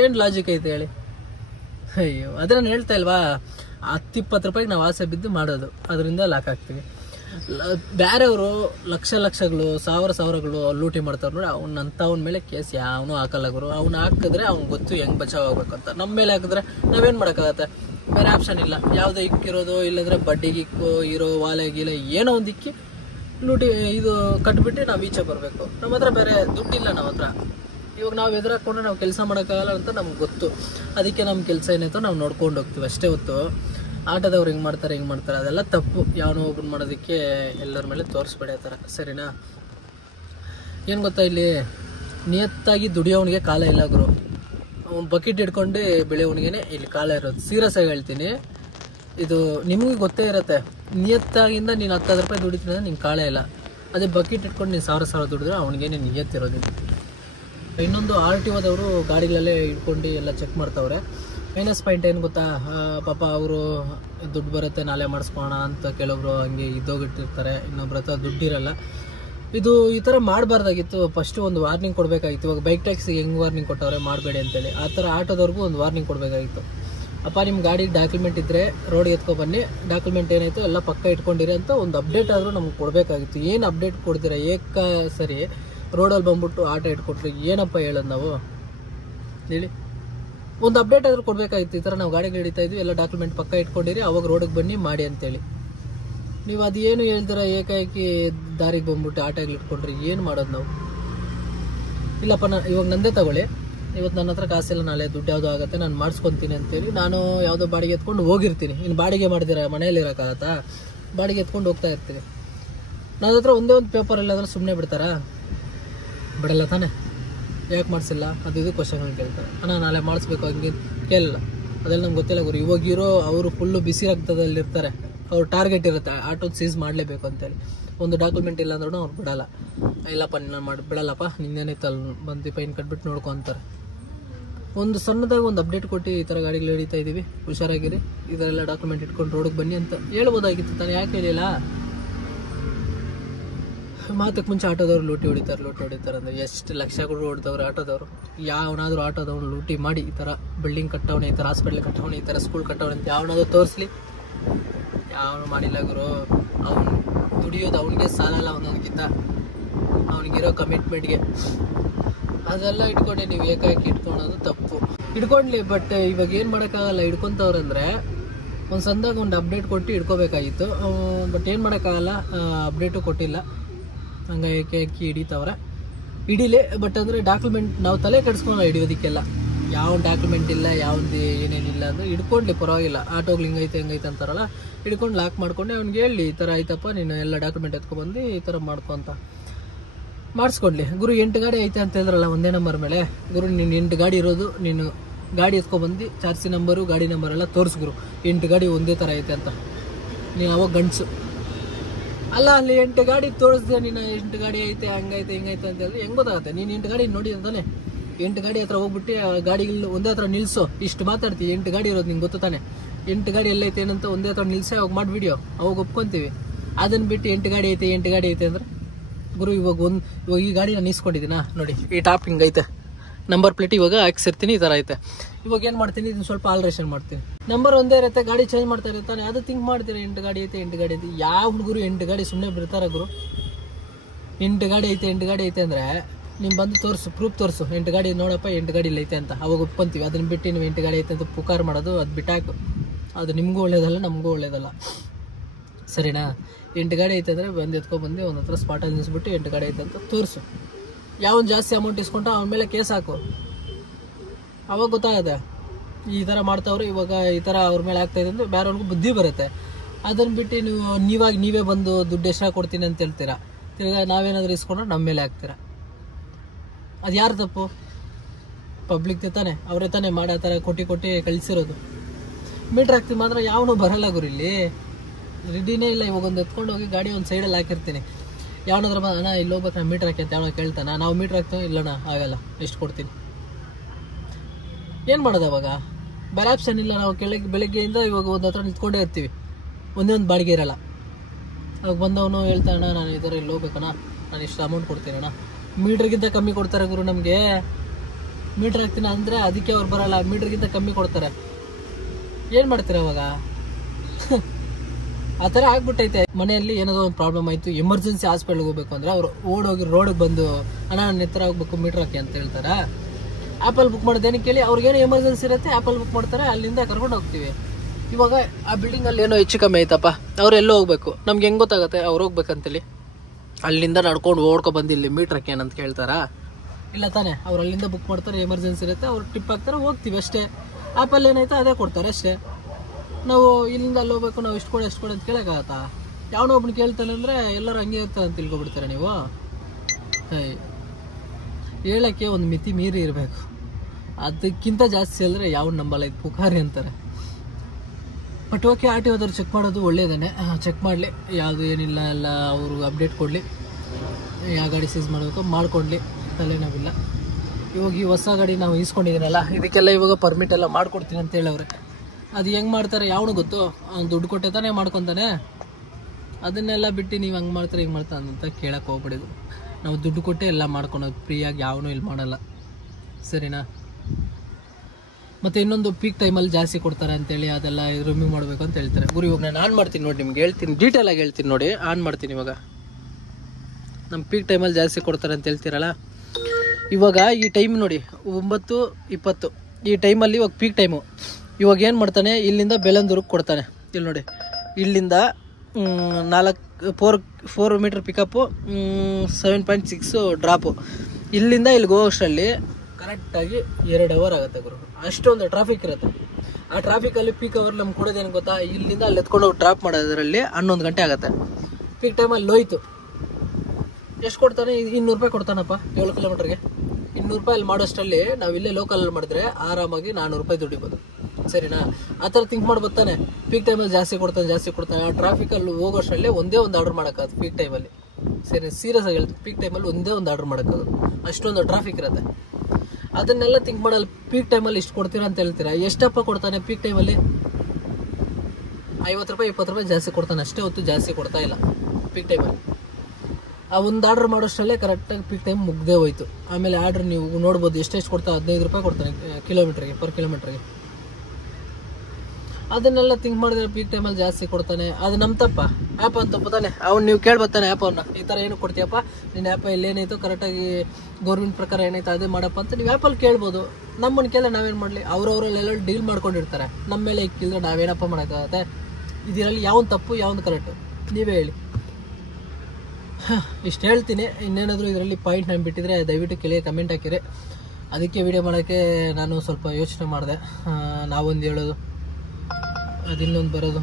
ಏನು ಲಾಜಿಕ್ ಐತೆ ಹೇಳಿ? ಅಯ್ಯೋ, ಅದೇ ನಾನು ಹೇಳ್ತಾ ಇಲ್ವಾ, 10-20 ರೂಪಾಯಿಗೆ ನಾವು ಆಸೆ ಬಿದ್ದು ಮಾಡೋದು, ಅದರಿಂದ ಲಾಕ್ ಆಗ್ತೀವಿ. ಬೇರೆಯವರು ಲಕ್ಷಗಳು ಸಾವಿರಗಳು ಲೂಟಿ ಮಾಡ್ತಾರೆ ನೋಡಿ, ಅವ್ನ ಮೇಲೆ ಕೇಸ್ ಯಾವನು ಹಾಕಲ್ಲ ಗುರು. ಅವ್ನು ಹಾಕಿದ್ರೆ ಅವ್ನು ಗೊತ್ತು ಹೆಂಗೆ ಬಚಾವ್ ಆಗ್ಬೇಕಂತ. ನಮ್ಮ ಮೇಲೆ ಹಾಕಿದ್ರೆ ನಾವೇನು ಮಾಡೋಕ್ಕಾಗತ್ತೆ? ಬೇರೆ ಆಪ್ಷನ್ ಇಲ್ಲ. ಯಾವುದೋ ಇಕ್ಕಿರೋದು, ಇಲ್ಲಾಂದ್ರೆ ಬಡ್ಡಿಗಿಕ್ಕು ಇರೋ ವಾಲೆ ಗೀಲೆ ಏನೋ ಒಂದು ಇಕ್ಕಿ ಲೂಟಿ ಇದು ಕಟ್ಬಿಟ್ಟು ನಾವು ಈಚೆ ಬರಬೇಕು. ನಮ್ಮ ಹತ್ರ ಬೇರೆ ದುಡ್ಡಿಲ್ಲ ನಮ್ಮ ಹತ್ರ. ಇವಾಗ ನಾವು ಎದುರಾಕೊಂಡ್ರೆ ನಾವು ಕೆಲಸ ಮಾಡೋಕ್ಕಾಗಲ್ಲ ಅಂತ ನಮ್ಗೆ ಗೊತ್ತು. ಅದಕ್ಕೆ ನಮ್ಮ ಕೆಲಸ ಏನಾಯ್ತೋ ನಾವು ನೋಡ್ಕೊಂಡು ಹೋಗ್ತೀವಿ ಅಷ್ಟೇ ಹೊತ್ತು ಆಟೋದವ್ರು ಹಿಂಗೆ ಮಾಡ್ತಾರೆ ಅದೆಲ್ಲ ತಪ್ಪು. ಯಾವನೋ ಒಬ್ಬರು ಮಾಡೋದಕ್ಕೆ ಎಲ್ಲರ ಮೇಲೆ ತೋರಿಸ್ಬೇಡಿ ಆ ಥರ, ಸರಿನಾ? ಏನು ಗೊತ್ತಾ, ಇಲ್ಲಿ ನಿಯತ್ತಾಗಿ ದುಡಿಯೋವನಿಗೆ ಕಾಲ ಇಲ್ಲ ಗುರು. ಅವ್ನು ಬಕೆಟ್ ಹಿಡ್ಕೊಂಡು ಬೆಳೆಯೋವನಿಗೆ ಇಲ್ಲಿ ಕಾಲ ಇರೋದು. ಸೀರಿಯಸ್ ಆಗಿ ಹೇಳ್ತೀನಿ, ಇದು ನಿಮಗೆ ಗೊತ್ತೇ ಇರುತ್ತೆ. ನಿಯತ್ತಾಗಿಂದ ನೀನು 10,000 ರೂಪಾಯಿ ದುಡಿತೀನಿ ಅಂದರೆ ನಿಂಗೆ ಕಾಲ ಇಲ್ಲ. ಅದೇ ಬಕೆಟ್ ಇಟ್ಕೊಂಡು ನೀನು 1,000 ದುಡಿದ್ರೆ ಅವನಿಗೇನೆ ನಿಯತ್ತಿರೋದಿಲ್ಲ. ಇನ್ನೊಂದು RTOದವರು ಗಾಡಿಗಳಲ್ಲೇ ಇಟ್ಕೊಂಡು ಎಲ್ಲ ಚೆಕ್ ಮಾಡ್ತಾವ್ರೆ. ಮೈನಸ್ ಪಾಯಿಂಟ್ ಏನು ಗೊತ್ತಾ, ಪಾಪ ಅವರು ದುಡ್ಡು ಬರುತ್ತೆ ನಾಳೆ ಮಾಡಿಸ್ಕೋಣ ಅಂತ ಕೆಲವೊಬ್ರು ಹಂಗೆ ಇದ್ದೋಗಿಟ್ಟಿರ್ತಾರೆ, ಇನ್ನೊಬ್ರ ಹತ್ರ ದುಡ್ಡಿರಲ್ಲ. ಇದು ಈ ಥರ ಮಾಡಬಾರ್ದಾಗಿತ್ತು. ಫಸ್ಟು ಒಂದು ವಾರ್ನಿಂಗ್ ಕೊಡಬೇಕಾಗಿತ್ತು. ಇವಾಗ ಬೈಕ್ ಟ್ಯಾಕ್ಸಿಗೆ ಹೆಂಗೆ ವಾರ್ನಿಂಗ್ ಕೊಟ್ಟವ್ರೆ ಮಾಡಬೇಡಿ ಅಂತೇಳಿ, ಆ ಥರ ಆಟೋದವ್ರಿಗೂ ಒಂದು ವಾರ್ನಿಂಗ್ ಕೊಡಬೇಕಾಗಿತ್ತು. ಅಪ್ಪ ನಿಮ್ಮ ಗಾಡಿಗೆ ಡಾಕ್ಯುಮೆಂಟ್ ಇದ್ದರೆ ರೋಡ್ಗೆ ಎತ್ಕೊ ಬನ್ನಿ, ಡಾಕ್ಯುಮೆಂಟ್ ಏನಾಯಿತು ಎಲ್ಲ ಪಕ್ಕ ಇಟ್ಕೊಂಡಿರಿ ಅಂತ ಒಂದು ಅಪ್ಡೇಟ್ ಆದರೂ ನಮ್ಗೆ ಕೊಡಬೇಕಾಗಿತ್ತು. ಏನು ಅಪ್ಡೇಟ್ ಕೊಡ್ತೀರಾ? ಸರಿ ರೋಡಲ್ಲಿ ಬಂದ್ಬಿಟ್ಟು ಆಟೋ ಇಟ್ಕೊಟ್ರಿ, ಏನಪ್ಪ ಹೇಳೋದು ನಾವು ಹೇಳಿ? ಒಂದು ಅಪ್ಡೇಟ್ ಆದರೂ ಕೊಡಬೇಕಾಗಿತ್ತು. ಈ ಥರ ನಾವು ಗಾಡಿಗೆ ಹಿಡಿತಾ ಇದ್ವಿ, ಎಲ್ಲ ಡಾಕ್ಯುಮೆಂಟ್ ಪಕ್ಕ ಇಟ್ಕೊಂಡಿರಿ, ಅವಾಗ ರೋಡಿಗೆ ಬನ್ನಿ ಮಾಡಿ ಅಂತೇಳಿ. ನೀವು ಅದೇನು ಹೇಳ್ತೀರ, ಏಕಾಏಕಿ ದಾರಿಗೆ ಬಂದ್ಬಿಟ್ಟು ಆಟೋಗಳು ಇಟ್ಕೊಂಡ್ರಿ, ಏನು ಮಾಡೋದು ನಾವು? ಇಲ್ಲಪ್ಪ ಇವಾಗ ನಂದೇ ತಗೊಳ್ಳಿ, ಇವತ್ತು ನನ್ನ ಹತ್ರ ಕಾಸಿಲ್ಲ, ನಾಳೆ ದುಡ್ಡು ಯಾವುದೋ ಆಗುತ್ತೆ ನಾನು ಮಾಡಿಸ್ಕೊತೀನಿ ಅಂತೇಳಿ ನಾನು ಯಾವುದೋ ಬಾಡಿಗೆ ಎತ್ಕೊಂಡು ಹೋಗಿರ್ತೀನಿ. ಇನ್ನು ಬಾಡಿಗೆ ಮಾಡಿದಿರ ಮನೇಲಿ ಇರೋಕ್ಕಾಗತ್ತಾ? ಬಾಡಿಗೆ ಎತ್ಕೊಂಡು ಹೋಗ್ತಾ ಇರ್ತೀನಿ. ನನ್ನ ಹತ್ರ ಒಂದೇ ಒಂದು ಪೇಪರ್ ಇಲ್ಲಾಂದ್ರೆ ಸುಮ್ಮನೆ ಬಿಡ್ತಾರಾ? ಬಿಡಲ್ಲ ತಾನೆ? ಯಾಕೆ ಮಾಡಿಸಿಲ್ಲ ಅದು ಇದು ಕ್ವಶನ್ಗಳು ಕೇಳ್ತಾರೆ. ಅಣ್ಣ ನಾಳೆ ಮಾಡಿಸ್ಬೇಕು ಹಂಗೆ ಕೇಳಲ್ಲ, ಅದೆಲ್ಲ ನಮ್ಗೆ ಗೊತ್ತಿಲ್ಲ ಗುರು. ಇವಾಗಿರೋ ಅವರು ಫುಲ್ಲು ಬಿಸಿ ರಕ್ತದಲ್ಲಿರ್ತಾರೆ, ಅವ್ರು ಟಾರ್ಗೆಟ್ ಇರುತ್ತೆ ಆಟೋದ ಸೀಸ್ ಮಾಡಲೇಬೇಕು ಅಂತೇಳಿ. ಒಂದು ಡಾಕ್ಯುಮೆಂಟ್ ಇಲ್ಲ ಅಂದ್ರೂ ಅವ್ರು ಬಿಡಲ್ಲ. ಇಲ್ಲಪ್ಪ ನಾನು ಬಿಡಲ್ಲಪ್ಪ, ನಿನ್ನೇನೈತೆ ಅಲ್ಲಿ ಬಂದು ಫೈನ್ ಕಟ್ಬಿಟ್ಟು ನೋಡ್ಕೊ ಅಂತಾರೆ. ಒಂದು ಸಣ್ಣದಾಗ ಒಂದು ಅಪ್ಡೇಟ್ ಕೊಟ್ಟು ಈ ಥರ ಗಾಡಿಗಳು ಹಿಡಿತಾ ಇದ್ದೀವಿ, ಹುಷಾರಾಗಿರಿ, ಇದರೆಲ್ಲ ಡಾಕ್ಯುಮೆಂಟ್ ಇಟ್ಕೊಂಡು ರೋಡಿಗೆ ಬನ್ನಿ ಅಂತ ಹೇಳ್ಬೋದಾಗಿತ್ತು ತಾನೆ, ಯಾಕೆ ಹೇಳಿಲ್ಲ? ಮಾತಕ್ಕೆ ಮುಂಚೆ ಆಟೋದವ್ರು ಲೂಟಿ ಹೊಡಿತಾರೆ ಅಂದರೆ ಎಷ್ಟು ಲಕ್ಷ ಕೂಡ ಹೊಡ್ದವ್ರು ಆಟೋದವರು. ಯಾವನಾದರೂ ಆಟೋದವ್ರು ಲೂಟಿ ಮಾಡಿ ಈ ಥರ ಬಿಲ್ಡಿಂಗ್ ಕಟ್ಟವಣೆ, ಈ ಥರ ಹಾಸ್ಪಿಟ್ಲ್ ಕಟ್ಟವಣೆ, ಈ ಥರ ಸ್ಕೂಲ್ ಕಟ್ಟವಣೆ ಅಂತ ಯಾವನಾದ್ರು ತೋರಿಸ್ಲಿ? ಯಾವನು ಮಾಡಿಲ್ಲ ಗುರು. ಅವ್ನು ದುಡಿಯೋದು ಅವನಿಗೆ ಸಾಲಲ್ಲ, ಅವನಿಗಿಂತ ಅವನಿಗಿರೋ ಕಮಿಟ್ಮೆಂಟ್ಗೆ. ಅದೆಲ್ಲ ಇಟ್ಕೊಂಡೆ ನೀವು ಏಕಾಏಕಿ ಇಟ್ಕೊಳೋದು ತಪ್ಪು. ಇಟ್ಕೊಂಡ್ಲಿ, ಬಟ್ ಇವಾಗ ಏನು ಮಾಡೋಕ್ಕಾಗಲ್ಲ. ಇಟ್ಕೊತವ್ರಂದರೆ ಒಂದು ಸಣ್ಣದಾಗ ಒಂದು ಅಪ್ಡೇಟ್ ಕೊಟ್ಟು ಇಟ್ಕೋಬೇಕಾಗಿತ್ತು. ಬಟ್ ಏನು ಮಾಡೋಕ್ಕಾಗಲ್ಲ, ಅಪ್ಡೇಟು ಕೊಟ್ಟಿಲ್ಲ, ಹಂಗೆ ಏಕಾಏಕಿ ಹಿಡಿತವ್ರೆ. ಹಿಡೀಲಿ, ಬಟ್ ಅಂದರೆ ಡಾಕ್ಯುಮೆಂಟ್ ನಾವು ತಲೆ ಕೆಡಿಸ್ಕೊಳ್ಳಲ್ಲ ಹಿಡಿಯೋದಕ್ಕೆಲ್ಲ. ಯಾವ ಡಾಕ್ಯುಮೆಂಟ್ ಇಲ್ಲ, ಯಾವ್ದು ಏನೇನಿಲ್ಲ ಅಂದರೆ ಹಿಡ್ಕೊಂಡ್ಲಿ ಪರವಾಗಿಲ್ಲ. ಆಟೋಗಳು ಹಿಂಗೈತೆ ಅಂತಾರಲ್ಲ, ಹಿಡ್ಕೊಂಡು ಲಾಕ್ ಮಾಡ್ಕೊಂಡು ಅವ್ನಿಗೆ ಹೇಳಿ ಈ ಥರ ಆಯ್ತಪ್ಪ, ನೀನು ಎಲ್ಲ ಡಾಕ್ಯುಮೆಂಟ್ ಎತ್ಕೊಬಂದು ಈ ಥರ ಮಾಡ್ಕೊ ಅಂತ ಮಾಡಿಸ್ಕೊಡ್ಲಿ. ಗುರು 8 ಗಾಡಿ ಐತೆ ಅಂತ ಹೇಳಿದ್ರಲ್ಲ ಒಂದೇ ನಂಬರ್ ಮೇಲೆ, ಗುರು ನೀನು 8 ಗಾಡಿ ಇರೋದು, ನೀನು ಗಾಡಿ ಎತ್ಕೊಬಂದು ಚಾರ್ಸಿ ನಂಬರು ಗಾಡಿ ನಂಬರ್ ಎಲ್ಲ ತೋರಿಸ್ ಗುರು, 8 ಗಾಡಿ ಒಂದೇ ಥರ ಐತೆ ಅಂತ. ನೀನು ಅವಾಗ ಗಂಡಸು ಅಲ್ಲ, ಅಲ್ಲಿ 8 ಗಾಡಿ ತೋರಿಸ್ದೆ, ನೀನು 8 ಗಾಡಿ ಐತೆ ಹಂಗೈತೆ ಹಿಂಗೈತೆ ಅಂತ ಹೇಳಿದ್ರೆ ಹೆಂಗೆ ಗೊತ್ತಾಗುತ್ತೆ? ನೀನು 8 ಗಾಡಿ ನೋಡಿ ಅಂತಾನೆ, 8 ಗಾಡಿ ಹತ್ರ ಹೋಗ್ಬಿಟ್ಟು ಗಾಡಿಗಳು ಒಂದೇ ಹತ್ರ ನಿಲ್ಸೋ, ಇಷ್ಟು ಮಾತಾಡ್ತೀವಿ. 8 ಗಾಡಿ ಇರೋದು ನಿಂಗೆ ಗೊತ್ತು ತಾನೆ, 8 ಗಾಡಿ ಎಲ್ಲೈತೆ ಏನಂತ ಒಂದೇ ಹತ್ರ ನಿಲ್ಸೆ ಅವಾಗ ಮಾಡಿ ವಿಡಿಯೋ, ಅವಾಗ ಒಪ್ಕೊಂತೀವಿ. ಅದನ್ನ ಬಿಟ್ಟು 8 ಗಾಡಿ ಐತೆ ಅಂದ್ರೆ ಗುರು, ಇವಾಗ ಈ ಗಾಡಿ ನಾನು ಇಸ್ಕೊಂಡಿದ್ದೀನಾ ನೋಡಿ, ಈ ಟಾಪ್ ಹಿಂಗೈತೆ, ನಂಬರ್ ಪ್ಲೇಟ್ ಇವಾಗ ಹಾಕ್ಸಿರ್ತೀನಿ, ಈ ಥರ ಐತೆ. ಇವಾಗ ಏನು ಮಾಡ್ತೀನಿ, ಇದನ್ನ ಸ್ವಲ್ಪ ಆಲ್ಟ್ರೇಷನ್ ಮಾಡ್ತೀನಿ. ನಂಬರ್ ಒಂದೇ ಇರುತ್ತೆ, ಗಾಡಿ ಚೇಂಜ್ ಮಾಡ್ತಾ ಇರ್ತಾನೆ, ಅದು ಥಿಂಕ್ ಮಾಡ್ತೀನಿ 8 ಗಾಡಿ ಐತೆ. ಯಾವ ಗುರು 8 ಗಾಡಿ ಸುಮ್ಮನೆ ಬಿಡ್ತಾರ ಗುರು? 8 ಗಾಡಿ ಐತೆ ಅಂದರೆ ನೀವು ಬಂದು ತೋರಿಸು, ಪ್ರೂಫ್ ತೋರಿಸು, 8 ಗಾಡಿ ನೋಡಪ್ಪ 8 ಗಾಡಿ ಐತೆ ಅಂತ, ಅವಾಗ ಒಪ್ಕೊಂತೀವಿ. ಅದನ್ನ ಬಿಟ್ಟು ನೀವು 8 ಗಾಡಿ ಐತೆ ಅಂತ ಪುಕಾರ್ ಮಾಡೋದು ಅದು ಬಿಟ್ಟಾಕು, ಅದು ನಿಮಗೂ ಒಳ್ಳೇದಲ್ಲ ನಮಗೂ ಒಳ್ಳೇದಲ್ಲ, ಸರಿನಾ? 8 ಗಾಡಿ ಐತೆ ಅಂದರೆ ಬಂದು ಎತ್ಕೊಬಂದು ಒಂದು ಹತ್ರ ಸ್ಪಾಟಲ್ಲಿ ನಿಲ್ಲಿಸ್ಬಿಟ್ಟು 8 ಗಾಡಿ ಐತೆ ಅಂತ ತೋರಿಸು. ಯಾವನು ಜಾಸ್ತಿ ಅಮೌಂಟ್ ಇಸ್ಕೊಂಡ ಅವನ ಮೇಲೆ ಕೇಸ್ ಹಾಕು, ಅವಾಗ ಗೊತ್ತಾಗುತ್ತೆ ಈ ಥರ ಮಾಡ್ತಾವ್ರೆ. ಇವಾಗ ಈ ಥರ ಅವ್ರ ಮೇಲೆ ಆಗ್ತಾಯಿದೆ ಅಂದರೆ ಬೇರೆಯವ್ರಿಗೂ ಬುದ್ಧಿ ಬರುತ್ತೆ. ಅದನ್ನು ಬಿಟ್ಟು ನೀವೇ ಬಂದು ದುಡ್ಡು ಎಷ್ಟ ಕೊಡ್ತೀನಿ ಅಂತ ಹೇಳ್ತೀರಾ, ತಿರ್ಗಾ ನಾವೇನಾದರೂ ಇಸ್ಕೊಂಡ್ರೆ ನಮ್ಮ ಮೇಲೆ ಹಾಕ್ತೀರಾ. ಅದು ಯಾರು ತಪ್ಪು? ಪಬ್ಲಿಕ್ ತಾನೆ, ಅವರೇ ತಾನೇ ಮಾಡಿ ಆ ಥರ ಕೊಟ್ಟು ಕಳಿಸಿರೋದು. ಮೀಟ್ರ್ ಹಾಕ್ತೀವಿ ಮಾತ್ರ ಯಾವನೂ ಬರಲ್ಲ ಗುರು, ಇಲ್ಲಿ ರೆಡಿನೇ ಇಲ್ಲ. ಇವಾಗ ಒಂದು ಎತ್ಕೊಂಡು ಹೋಗಿ ಗಾಡಿ ಒಂದು ಸೈಡಲ್ಲಿ ಹಾಕಿರ್ತೀನಿ, ಯಾವನಾದ್ರ ಅಣ್ಣ ಇಲ್ಲಿ ಹೋಗ್ಬೇಕು ನಾನು ಮೀಟ್ರ್ ಹಾಕಿ ಅಂತ ಯಾವನೋ ಕೇಳ್ತಾನೆ. ನಾವು ಮೀಟ್ರ್ ಹಾಕ್ತೀವಿ, ಇಲ್ಲಣ್ಣ ಆಗಲ್ಲ, ಎಷ್ಟು ಕೊಡ್ತೀನಿ. ಏನು ಮಾಡೋದು ಅವಾಗ? ಬೇರೆ ಆಪ್ಷನ್ ಇಲ್ಲ. ನಾವು ಬೆಳಗ್ಗೆಯಿಂದ ಇವಾಗ ಒಂದು ಹತ್ರ ನಿಂತ್ಕೊಂಡೇ ಇರ್ತೀವಿ, ಒಂದೇ ಒಂದು ಬಾಡಿಗೆ ಇರಲ್ಲ. ಅವಾಗ ಬಂದವನು ಹೇಳ್ತಾನಣ್ಣ ನಾನು ಈ ಥರ ಇಲ್ಲಿ ಹೋಗ್ಬೇಕಣ್ಣ, ನಾನು ಇಷ್ಟು ಅಮೌಂಟ್ ಕೊಡ್ತೀನಣ್ಣ. ಮೀಟ್ರಿಗಿಂತ ಕಮ್ಮಿ ಕೊಡ್ತಾರೆ ಗುರು ನಮಗೆ. ಮೀಟ್ರ್ ಹಾಕ್ತೀನಿ ಅಂದರೆ ಅದಕ್ಕೆ ಅವ್ರು ಬರಲ್ಲ, ಮೀಟ್ರಿಗಿಂತ ಕಮ್ಮಿ ಕೊಡ್ತಾರೆ. ಏನು ಮಾಡ್ತೀರ ಅವಾಗ? ಆ ಥರ ಆಗ್ಬಿಟ್ಟೈತೆ. ಮನೆಯಲ್ಲಿ ಏನಾದರೂ ಒಂದು ಪ್ರಾಬ್ಲಮ್ ಆಯಿತು, ಎಮರ್ಜೆನ್ಸಿ ಹಾಸ್ಪಿಟ್ಲ್ಗೆ ಹೋಗ್ಬೇಕು ಅಂದರೆ ಅವರು ಓಡೋಗಿ ರೋಡಿಗೆ ಬಂದು ಅಣ್ಣ ನನ್ನ ಹತ್ರ ಹೋಗ್ಬೇಕು ಮೀಟ್ರ್ ಹಾಕಿ ಅಂತ ಹೇಳ್ತಾರೆ. ಆ್ಯಪಲ್ಲಿ ಬುಕ್ ಮಾಡೋದೇನು ಕೇಳಿ, ಅವ್ರಿಗೇನು ಎಮರ್ಜೆನ್ಸಿ ಇರುತ್ತೆ, ಆ್ಯಪಲ್ಲಿ ಬುಕ್ ಮಾಡ್ತಾರೆ, ಅಲ್ಲಿಂದ ಕರ್ಕೊಂಡು ಹೋಗ್ತೀವಿ. ಇವಾಗ ಆ ಬಿಲ್ಡಿಂಗಲ್ಲಿ ಏನೋ ಹೆಚ್ಚು ಕಮ್ಮಿ ಐತಪ್ಪ, ಅವ್ರು ಎಲ್ಲೋ ಹೋಗ್ಬೇಕು, ನಮ್ಗೆ ಹೆಂಗೆ ಗೊತ್ತಾಗುತ್ತೆ ಅವ್ರು ಹೋಗ್ಬೇಕಂತೇಳಿ? ಅಲ್ಲಿಂದ ನಡ್ಕೊಂಡು ಓಡ್ಕೊಂಡು ಬಂದಿಲ್ಲಿ ಮೀಟ್ರ್ ಹಾಕಿ ಏನಂತ ಕೇಳ್ತಾರಾ? ಇಲ್ಲ ತಾನೇ, ಅವ್ರು ಅಲ್ಲಿಂದ ಬುಕ್ ಮಾಡ್ತಾರೆ, ಎಮರ್ಜೆನ್ಸಿ ಇರುತ್ತೆ, ಅವ್ರು ಟಿಪ್ ಹಾಕ್ತಾರೆ, ಹೋಗ್ತೀವಿ ಅಷ್ಟೇ. ಆ್ಯಪಲ್ಲಿ ಏನಾಯ್ತು ಅದೇ ಕೊಡ್ತಾರೆ ಅಷ್ಟೇ. ನಾವು ಇಲ್ಲಿಂದ ಅಲ್ಲಿ ಹೋಗ್ಬೇಕು, ನಾವು ಎಷ್ಟು ಕೊಡಿ ಅಂತ ಕೇಳೋಕ್ಕಾಗತ್ತಾ? ಯಾವನೋ ಒಬ್ಬನು ಕೇಳ್ತಾನೆ ಅಂದರೆ ಎಲ್ಲರೂ ಹಂಗೆ ಇರ್ತಾರೆ ಅಂತ ತಿಳ್ಕೊಬಿಡ್ತಾರೆ ನೀವು. ಹೇಳೋಕ್ಕೆ ಒಂದು ಮಿತಿ ಮೀರಿ ಇರಬೇಕು, ಅದಕ್ಕಿಂತ ಜಾಸ್ತಿ ಅಲ್ಲದ್ರೆ ಯಾವನು ನಂಬಲ್ಲ, ಇದು ಪುಕಾರಿ ಅಂತಾರೆ. ಬಟ್ ಓಕೆ, ಆರ್ ಟಿ ಓದವ್ರು ಚೆಕ್ ಮಾಡೋದು ಒಳ್ಳೇದೇ, ಚೆಕ್ ಮಾಡಲಿ, ಯಾವುದು ಏನಿಲ್ಲ ಎಲ್ಲ ಅವರು ಅಪ್ಡೇಟ್ ಕೊಡಲಿ, ಯಾವ ಗಾಡಿ ಸೀಸ್ ಮಾಡಬೇಕು ಮಾಡ್ಕೊಡ್ಲಿ, ತಲೆನೋವಿಲ್ಲ. ಇವಾಗ ಈ ಹೊಸ ಗಾಡಿ ನಾವು ಈಸ್ಕೊಂಡಿದ್ದೀನಲ್ಲ, ಇದಕ್ಕೆಲ್ಲ ಇವಾಗ ಪರ್ಮಿಟ್ ಎಲ್ಲ ಮಾಡ್ಕೊಡ್ತೀನಿ ಅಂತ ಹೇಳವ್ರೆ. ಅದು ಹೆಂಗೆ ಮಾಡ್ತಾರೆ ಯಾವನು ಗೊತ್ತು, ದುಡ್ಡು ಕೊಟ್ಟೆ ತಾನೇ ಮಾಡ್ಕೊತಾನೆ. ಅದನ್ನೆಲ್ಲ ಬಿಟ್ಟು ನೀವು ಹಂಗೆ ಮಾಡ್ತಾರೆ ಹಿಂಗೆ ಮಾಡ್ತಾನೆ ಅಂತ ಕೇಳಕ್ಕೆ ಹೋಗ್ಬಿಡಿದು. ನಾವು ದುಡ್ಡು ಕೊಟ್ಟೆ ಎಲ್ಲ ಮಾಡ್ಕೊಳೋದು, ಫ್ರೀಯಾಗಿ ಯಾವನೂ ಇಲ್ಲಿ ಮಾಡಲ್ಲ, ಸರಿನಾ? ಮತ್ತು ಇನ್ನೊಂದು ಪೀಕ್ ಟೈಮಲ್ಲಿ ಜಾಸ್ತಿ ಕೊಡ್ತಾರೆ ಅಂತೇಳಿ ಅದೆಲ್ಲ ರಿಮೂವ್ ಮಾಡಬೇಕು ಅಂತ ಹೇಳ್ತಾರೆ. ಗುರು ಇವಾಗ ನಾನು ಆನ್ ಮಾಡ್ತೀನಿ ನೋಡಿ, ನಿಮ್ಗೆ ಹೇಳ್ತೀನಿ, ಡೀಟೇಲಾಗಿ ಹೇಳ್ತೀನಿ ನೋಡಿ, ಆನ್ ಮಾಡ್ತೀನಿ. ಇವಾಗ ನಮ್ಮ ಪೀಕ್ ಟೈಮಲ್ಲಿ ಜಾಸ್ತಿ ಕೊಡ್ತಾರೆ ಅಂತ ಹೇಳ್ತೀರಲ್ಲ, ಇವಾಗ ಈ ಟೈಮ್ ನೋಡಿ 9:20 ಈ ಟೈಮಲ್ಲಿ ಇವಾಗ ಪೀಕ್ ಟೈಮು. ಇವಾಗ ಏನು ಮಾಡ್ತಾನೆ, ಇಲ್ಲಿಂದ ಬೆಲಂದೂರಿಗೆ ಕೊಡ್ತಾನೆ. ಇಲ್ಲಿ ನೋಡಿ, ಇಲ್ಲಿಂದ 4 ಮೀಟ್ರ್ ಪಿಕಪ್ಪು, 7.6 ಡ್ರಾಪು. ಇಲ್ಲಿಂದ ಇಲ್ಲಿಗೆ ಹೋಗೋಷ್ಟರಲ್ಲಿ ಕರೆಕ್ಟಾಗಿ 2 ಅವರ್ ಆಗುತ್ತೆ ಗುರು. ಅಷ್ಟೊಂದು ಟ್ರಾಫಿಕ್ ಇರುತ್ತೆ. ಆ ಟ್ರಾಫಿಕಲ್ಲಿ ಪೀಕ್ ಅವರ್ ನಮ್ಗೆ ಕೊಡೋದೇನು ಗೊತ್ತಾ, ಇಲ್ಲಿಂದ ಅಲ್ಲಿ ಎತ್ಕೊಂಡು ಹೋಗಿ ಡ್ರಾಪ್ ಮಾಡೋದ್ರಲ್ಲಿ 11 ಗಂಟೆ ಆಗುತ್ತೆ. ಪೀಕ್ ಟೈಮಲ್ಲಿ ಲೋಯ್ತು ಎಷ್ಟು ಕೊಡ್ತಾನೆ? 200 ರೂಪಾಯಿ ಕೊಡ್ತಾನಪ್ಪ 7 ಕಿಲೋಮೀಟ್ರಿಗೆ. 200 ರೂಪಾಯಿ ಅಲ್ಲಿ ಮಾಡೋಷ್ಟರಲ್ಲಿ ನಾವು ಇಲ್ಲೇ ಲೋಕಲಲ್ಲಿ ಮಾಡಿದ್ರೆ ಆರಾಮಾಗಿ 400 ರೂಪಾಯಿ ದುಡಿಬೋದು, ಸರಿನಾ? ಆ ಥರ ಥಿಂಕ್ ಮಾಡಿ ಬರ್ತಾನೆ. ಪೀಕ್ ಟೈಮಲ್ಲಿ ಜಾಸ್ತಿ ಕೊಡ್ತಾನೆ. ಆ ಟ್ರಾಫಿಕಲ್ಲಿ ಹೋಗೋಷ್ಟರಲ್ಲಿ ಒಂದೇ ಒಂದು ಆರ್ಡರ್ ಮಾಡೋಕ್ಕಾಗುತ್ತೆ ಪೀಕ್ ಟೈಮಲ್ಲಿ. ಸರಿ, ಸೀರಿಯಸ್ ಆಗಿ ಹೇಳ್ತೀನಿ, ಪೀಕ್ ಟೈಮಲ್ಲಿ ಒಂದೇ ಒಂದು ಆರ್ಡರ್ ಮಾಡೋಕ್ಕಾಗೋದು, ಅಷ್ಟೊಂದು ಟ್ರಾಫಿಕ್ ಇರುತ್ತೆ. ಅದನ್ನೆಲ್ಲ ಥಿಂಕ್ ಮಾಡಲ್ಲ. ಪೀಕ್ ಟೈಮಲ್ಲಿ ಇಷ್ಟು ಕೊಡ್ತೀರಾ ಅಂತ ಹೇಳ್ತೀರಾ, ಎಷ್ಟಪ್ಪ ಕೊಡ್ತಾನೆ ಪೀಕ್ ಟೈಮಲ್ಲಿ? 50 ರೂಪಾಯಿ 20 ರೂಪಾಯಿ ಜಾಸ್ತಿ ಕೊಡ್ತಾನೆ ಅಷ್ಟೇ, ಹೊತ್ತು ಜಾಸ್ತಿ ಕೊಡ್ತಾ ಇಲ್ಲ ಪೀಕ್ ಟೈಮಲ್ಲಿ. ಆ ಒಂದು ಆರ್ಡರ್ ಮಾಡೋಷ್ಟರಲ್ಲೇ ಕರೆಕ್ಟಾಗಿ ಪೀಕ್ ಟೈಮ್ ಮುಗ್ದೇ ಹೋಯ್ತು. ಆಮೇಲೆ ಆರ್ಡ್ರ್ ನೀವು ನೋಡ್ಬೋದು ಎಷ್ಟು ಕೊಡ್ತಾ, 15 ರೂಪಾಯಿ ಕೊಡ್ತಾನೆ ಪರ್ ಕಿಲೋಮೀಟ್ರಿಗೆ. ಅದನ್ನೆಲ್ಲ ಥಿಂಕ್ ಮಾಡಿದ್ರೆ ಪೀಕ್ ಟೈಮಲ್ಲಿ ಜಾಸ್ತಿ ಕೊಡ್ತಾನೆ. ಅದು ನಮ್ಮ ತಪ್ಪ, ಆ್ಯಪ್ ಅಂತ ತಪ್ಪತಾನೆ. ಅವ್ನು ನೀವು ಕೇಳ್ಬತ್ತಾನೆ ಆ್ಯಪನ್ನು, ಈ ಥರ ಏನು ಕೊಡ್ತೀಯಪ್ಪ, ನಿನ್ನ ಆ್ಯಪಲ್ಲಿ ಏನಾಯ್ತು ಕರೆಕ್ಟಾಗಿ ಗೌರ್ಮೆಂಟ್ ಪ್ರಕಾರ ಏನಾಯ್ತು ಅದೇ ಮಾಡಪ್ಪ ಅಂತ ನೀವು ಆ್ಯಪಲ್ಲಿ ಕೇಳ್ಬೋದು. ನಮ್ಮನ್ನು ಕೇಳ ನಾವೇನು ಮಾಡಲಿ? ಅವರವರಲ್ಲೆಲ್ಲ ಡೀಲ್ ಮಾಡ್ಕೊಂಡಿರ್ತಾರೆ, ನಮ್ಮ ಮೇಲೆ ಇಕ್ಕಿಲ್ದ್ರೆ ನಾವೇನಪ್ಪ ಮಾಡೋಕ್ಕಾಗತ್ತೆ? ಇದರಲ್ಲಿ ಯಾವೊಂದು ತಪ್ಪು ಯಾವೊಂದು ಕರೆಕ್ಟು ನೀವೇ ಹೇಳಿ. ಇಷ್ಟು ಹೇಳ್ತೀನಿ. ಇನ್ನೇನಾದರೂ ಇದರಲ್ಲಿ ಪಾಯಿಂಟ್ ನಾನು ಬಿಟ್ಟಿದ್ರೆ ದಯವಿಟ್ಟು ಕೆಳಗೆ ಕಮೆಂಟ್ ಹಾಕಿರಿ. ಅದಕ್ಕೆ ವಿಡಿಯೋ ಮಾಡೋಕ್ಕೆ ನಾನು ಸ್ವಲ್ಪ ಯೋಚನೆ ಮಾಡಿದೆ. ನಾವೊಂದು ಹೇಳೋದು, ಅದಿನ್ನೊಂದು ಬರೋದು,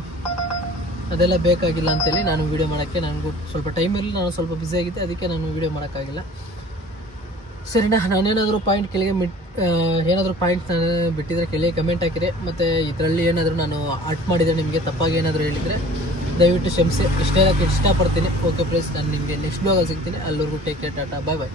ಅದೆಲ್ಲ ಬೇಕಾಗಿಲ್ಲ ಅಂತೇಳಿ ನಾನು ವೀಡಿಯೋ ಮಾಡೋಕ್ಕೆ ನನಗೂ ಸ್ವಲ್ಪ ಟೈಮ್ ಇರಲಿ, ನಾನು ಸ್ವಲ್ಪ ಬ್ಯುಸಿ ಆಗಿದ್ದೆ, ಅದಕ್ಕೆ ನಾನು ವೀಡಿಯೋ ಮಾಡೋಕ್ಕಾಗಿಲ್ಲ, ಸರಿನಾ? ನಾನೇನಾದರೂ ಪಾಯಿಂಟ್ ಕೆಳಗೆ ಏನಾದರೂ ಪಾಯಿಂಟ್ ನಾನು ಬಿಟ್ಟಿದ್ರೆ ಕೆಳಗೆ ಕಮೆಂಟ್ ಹಾಕಿರಿ. ಮತ್ತು ಇದರಲ್ಲಿ ಏನಾದರೂ ನಾನು ಅಟ್ ಮಾಡಿದರೆ ನಿಮಗೆ ತಪ್ಪಾಗಿ ಏನಾದರೂ ಹೇಳಿದರೆ ದಯವಿಟ್ಟು ಕ್ಷಮಿಸಿ. ಇಷ್ಟೇ ಹೇಳೋಕ್ಕೆ ಇಷ್ಟಪಡ್ತೀನಿ. ಓಕೆ ಪ್ಲೀಸ್, ನಾನು ನಿಮಗೆ ನೆಕ್ಸ್ಟ್ ಬ್ಲಾಗಲ್ಲಿ ಸಿಗ್ತೀನಿ. ಅಲ್ಲಿವರೆಗೂ ಟೇಕ್ ಕೇರ್, ಟಾಟಾ, ಬಾಯ್ ಬಾಯ್.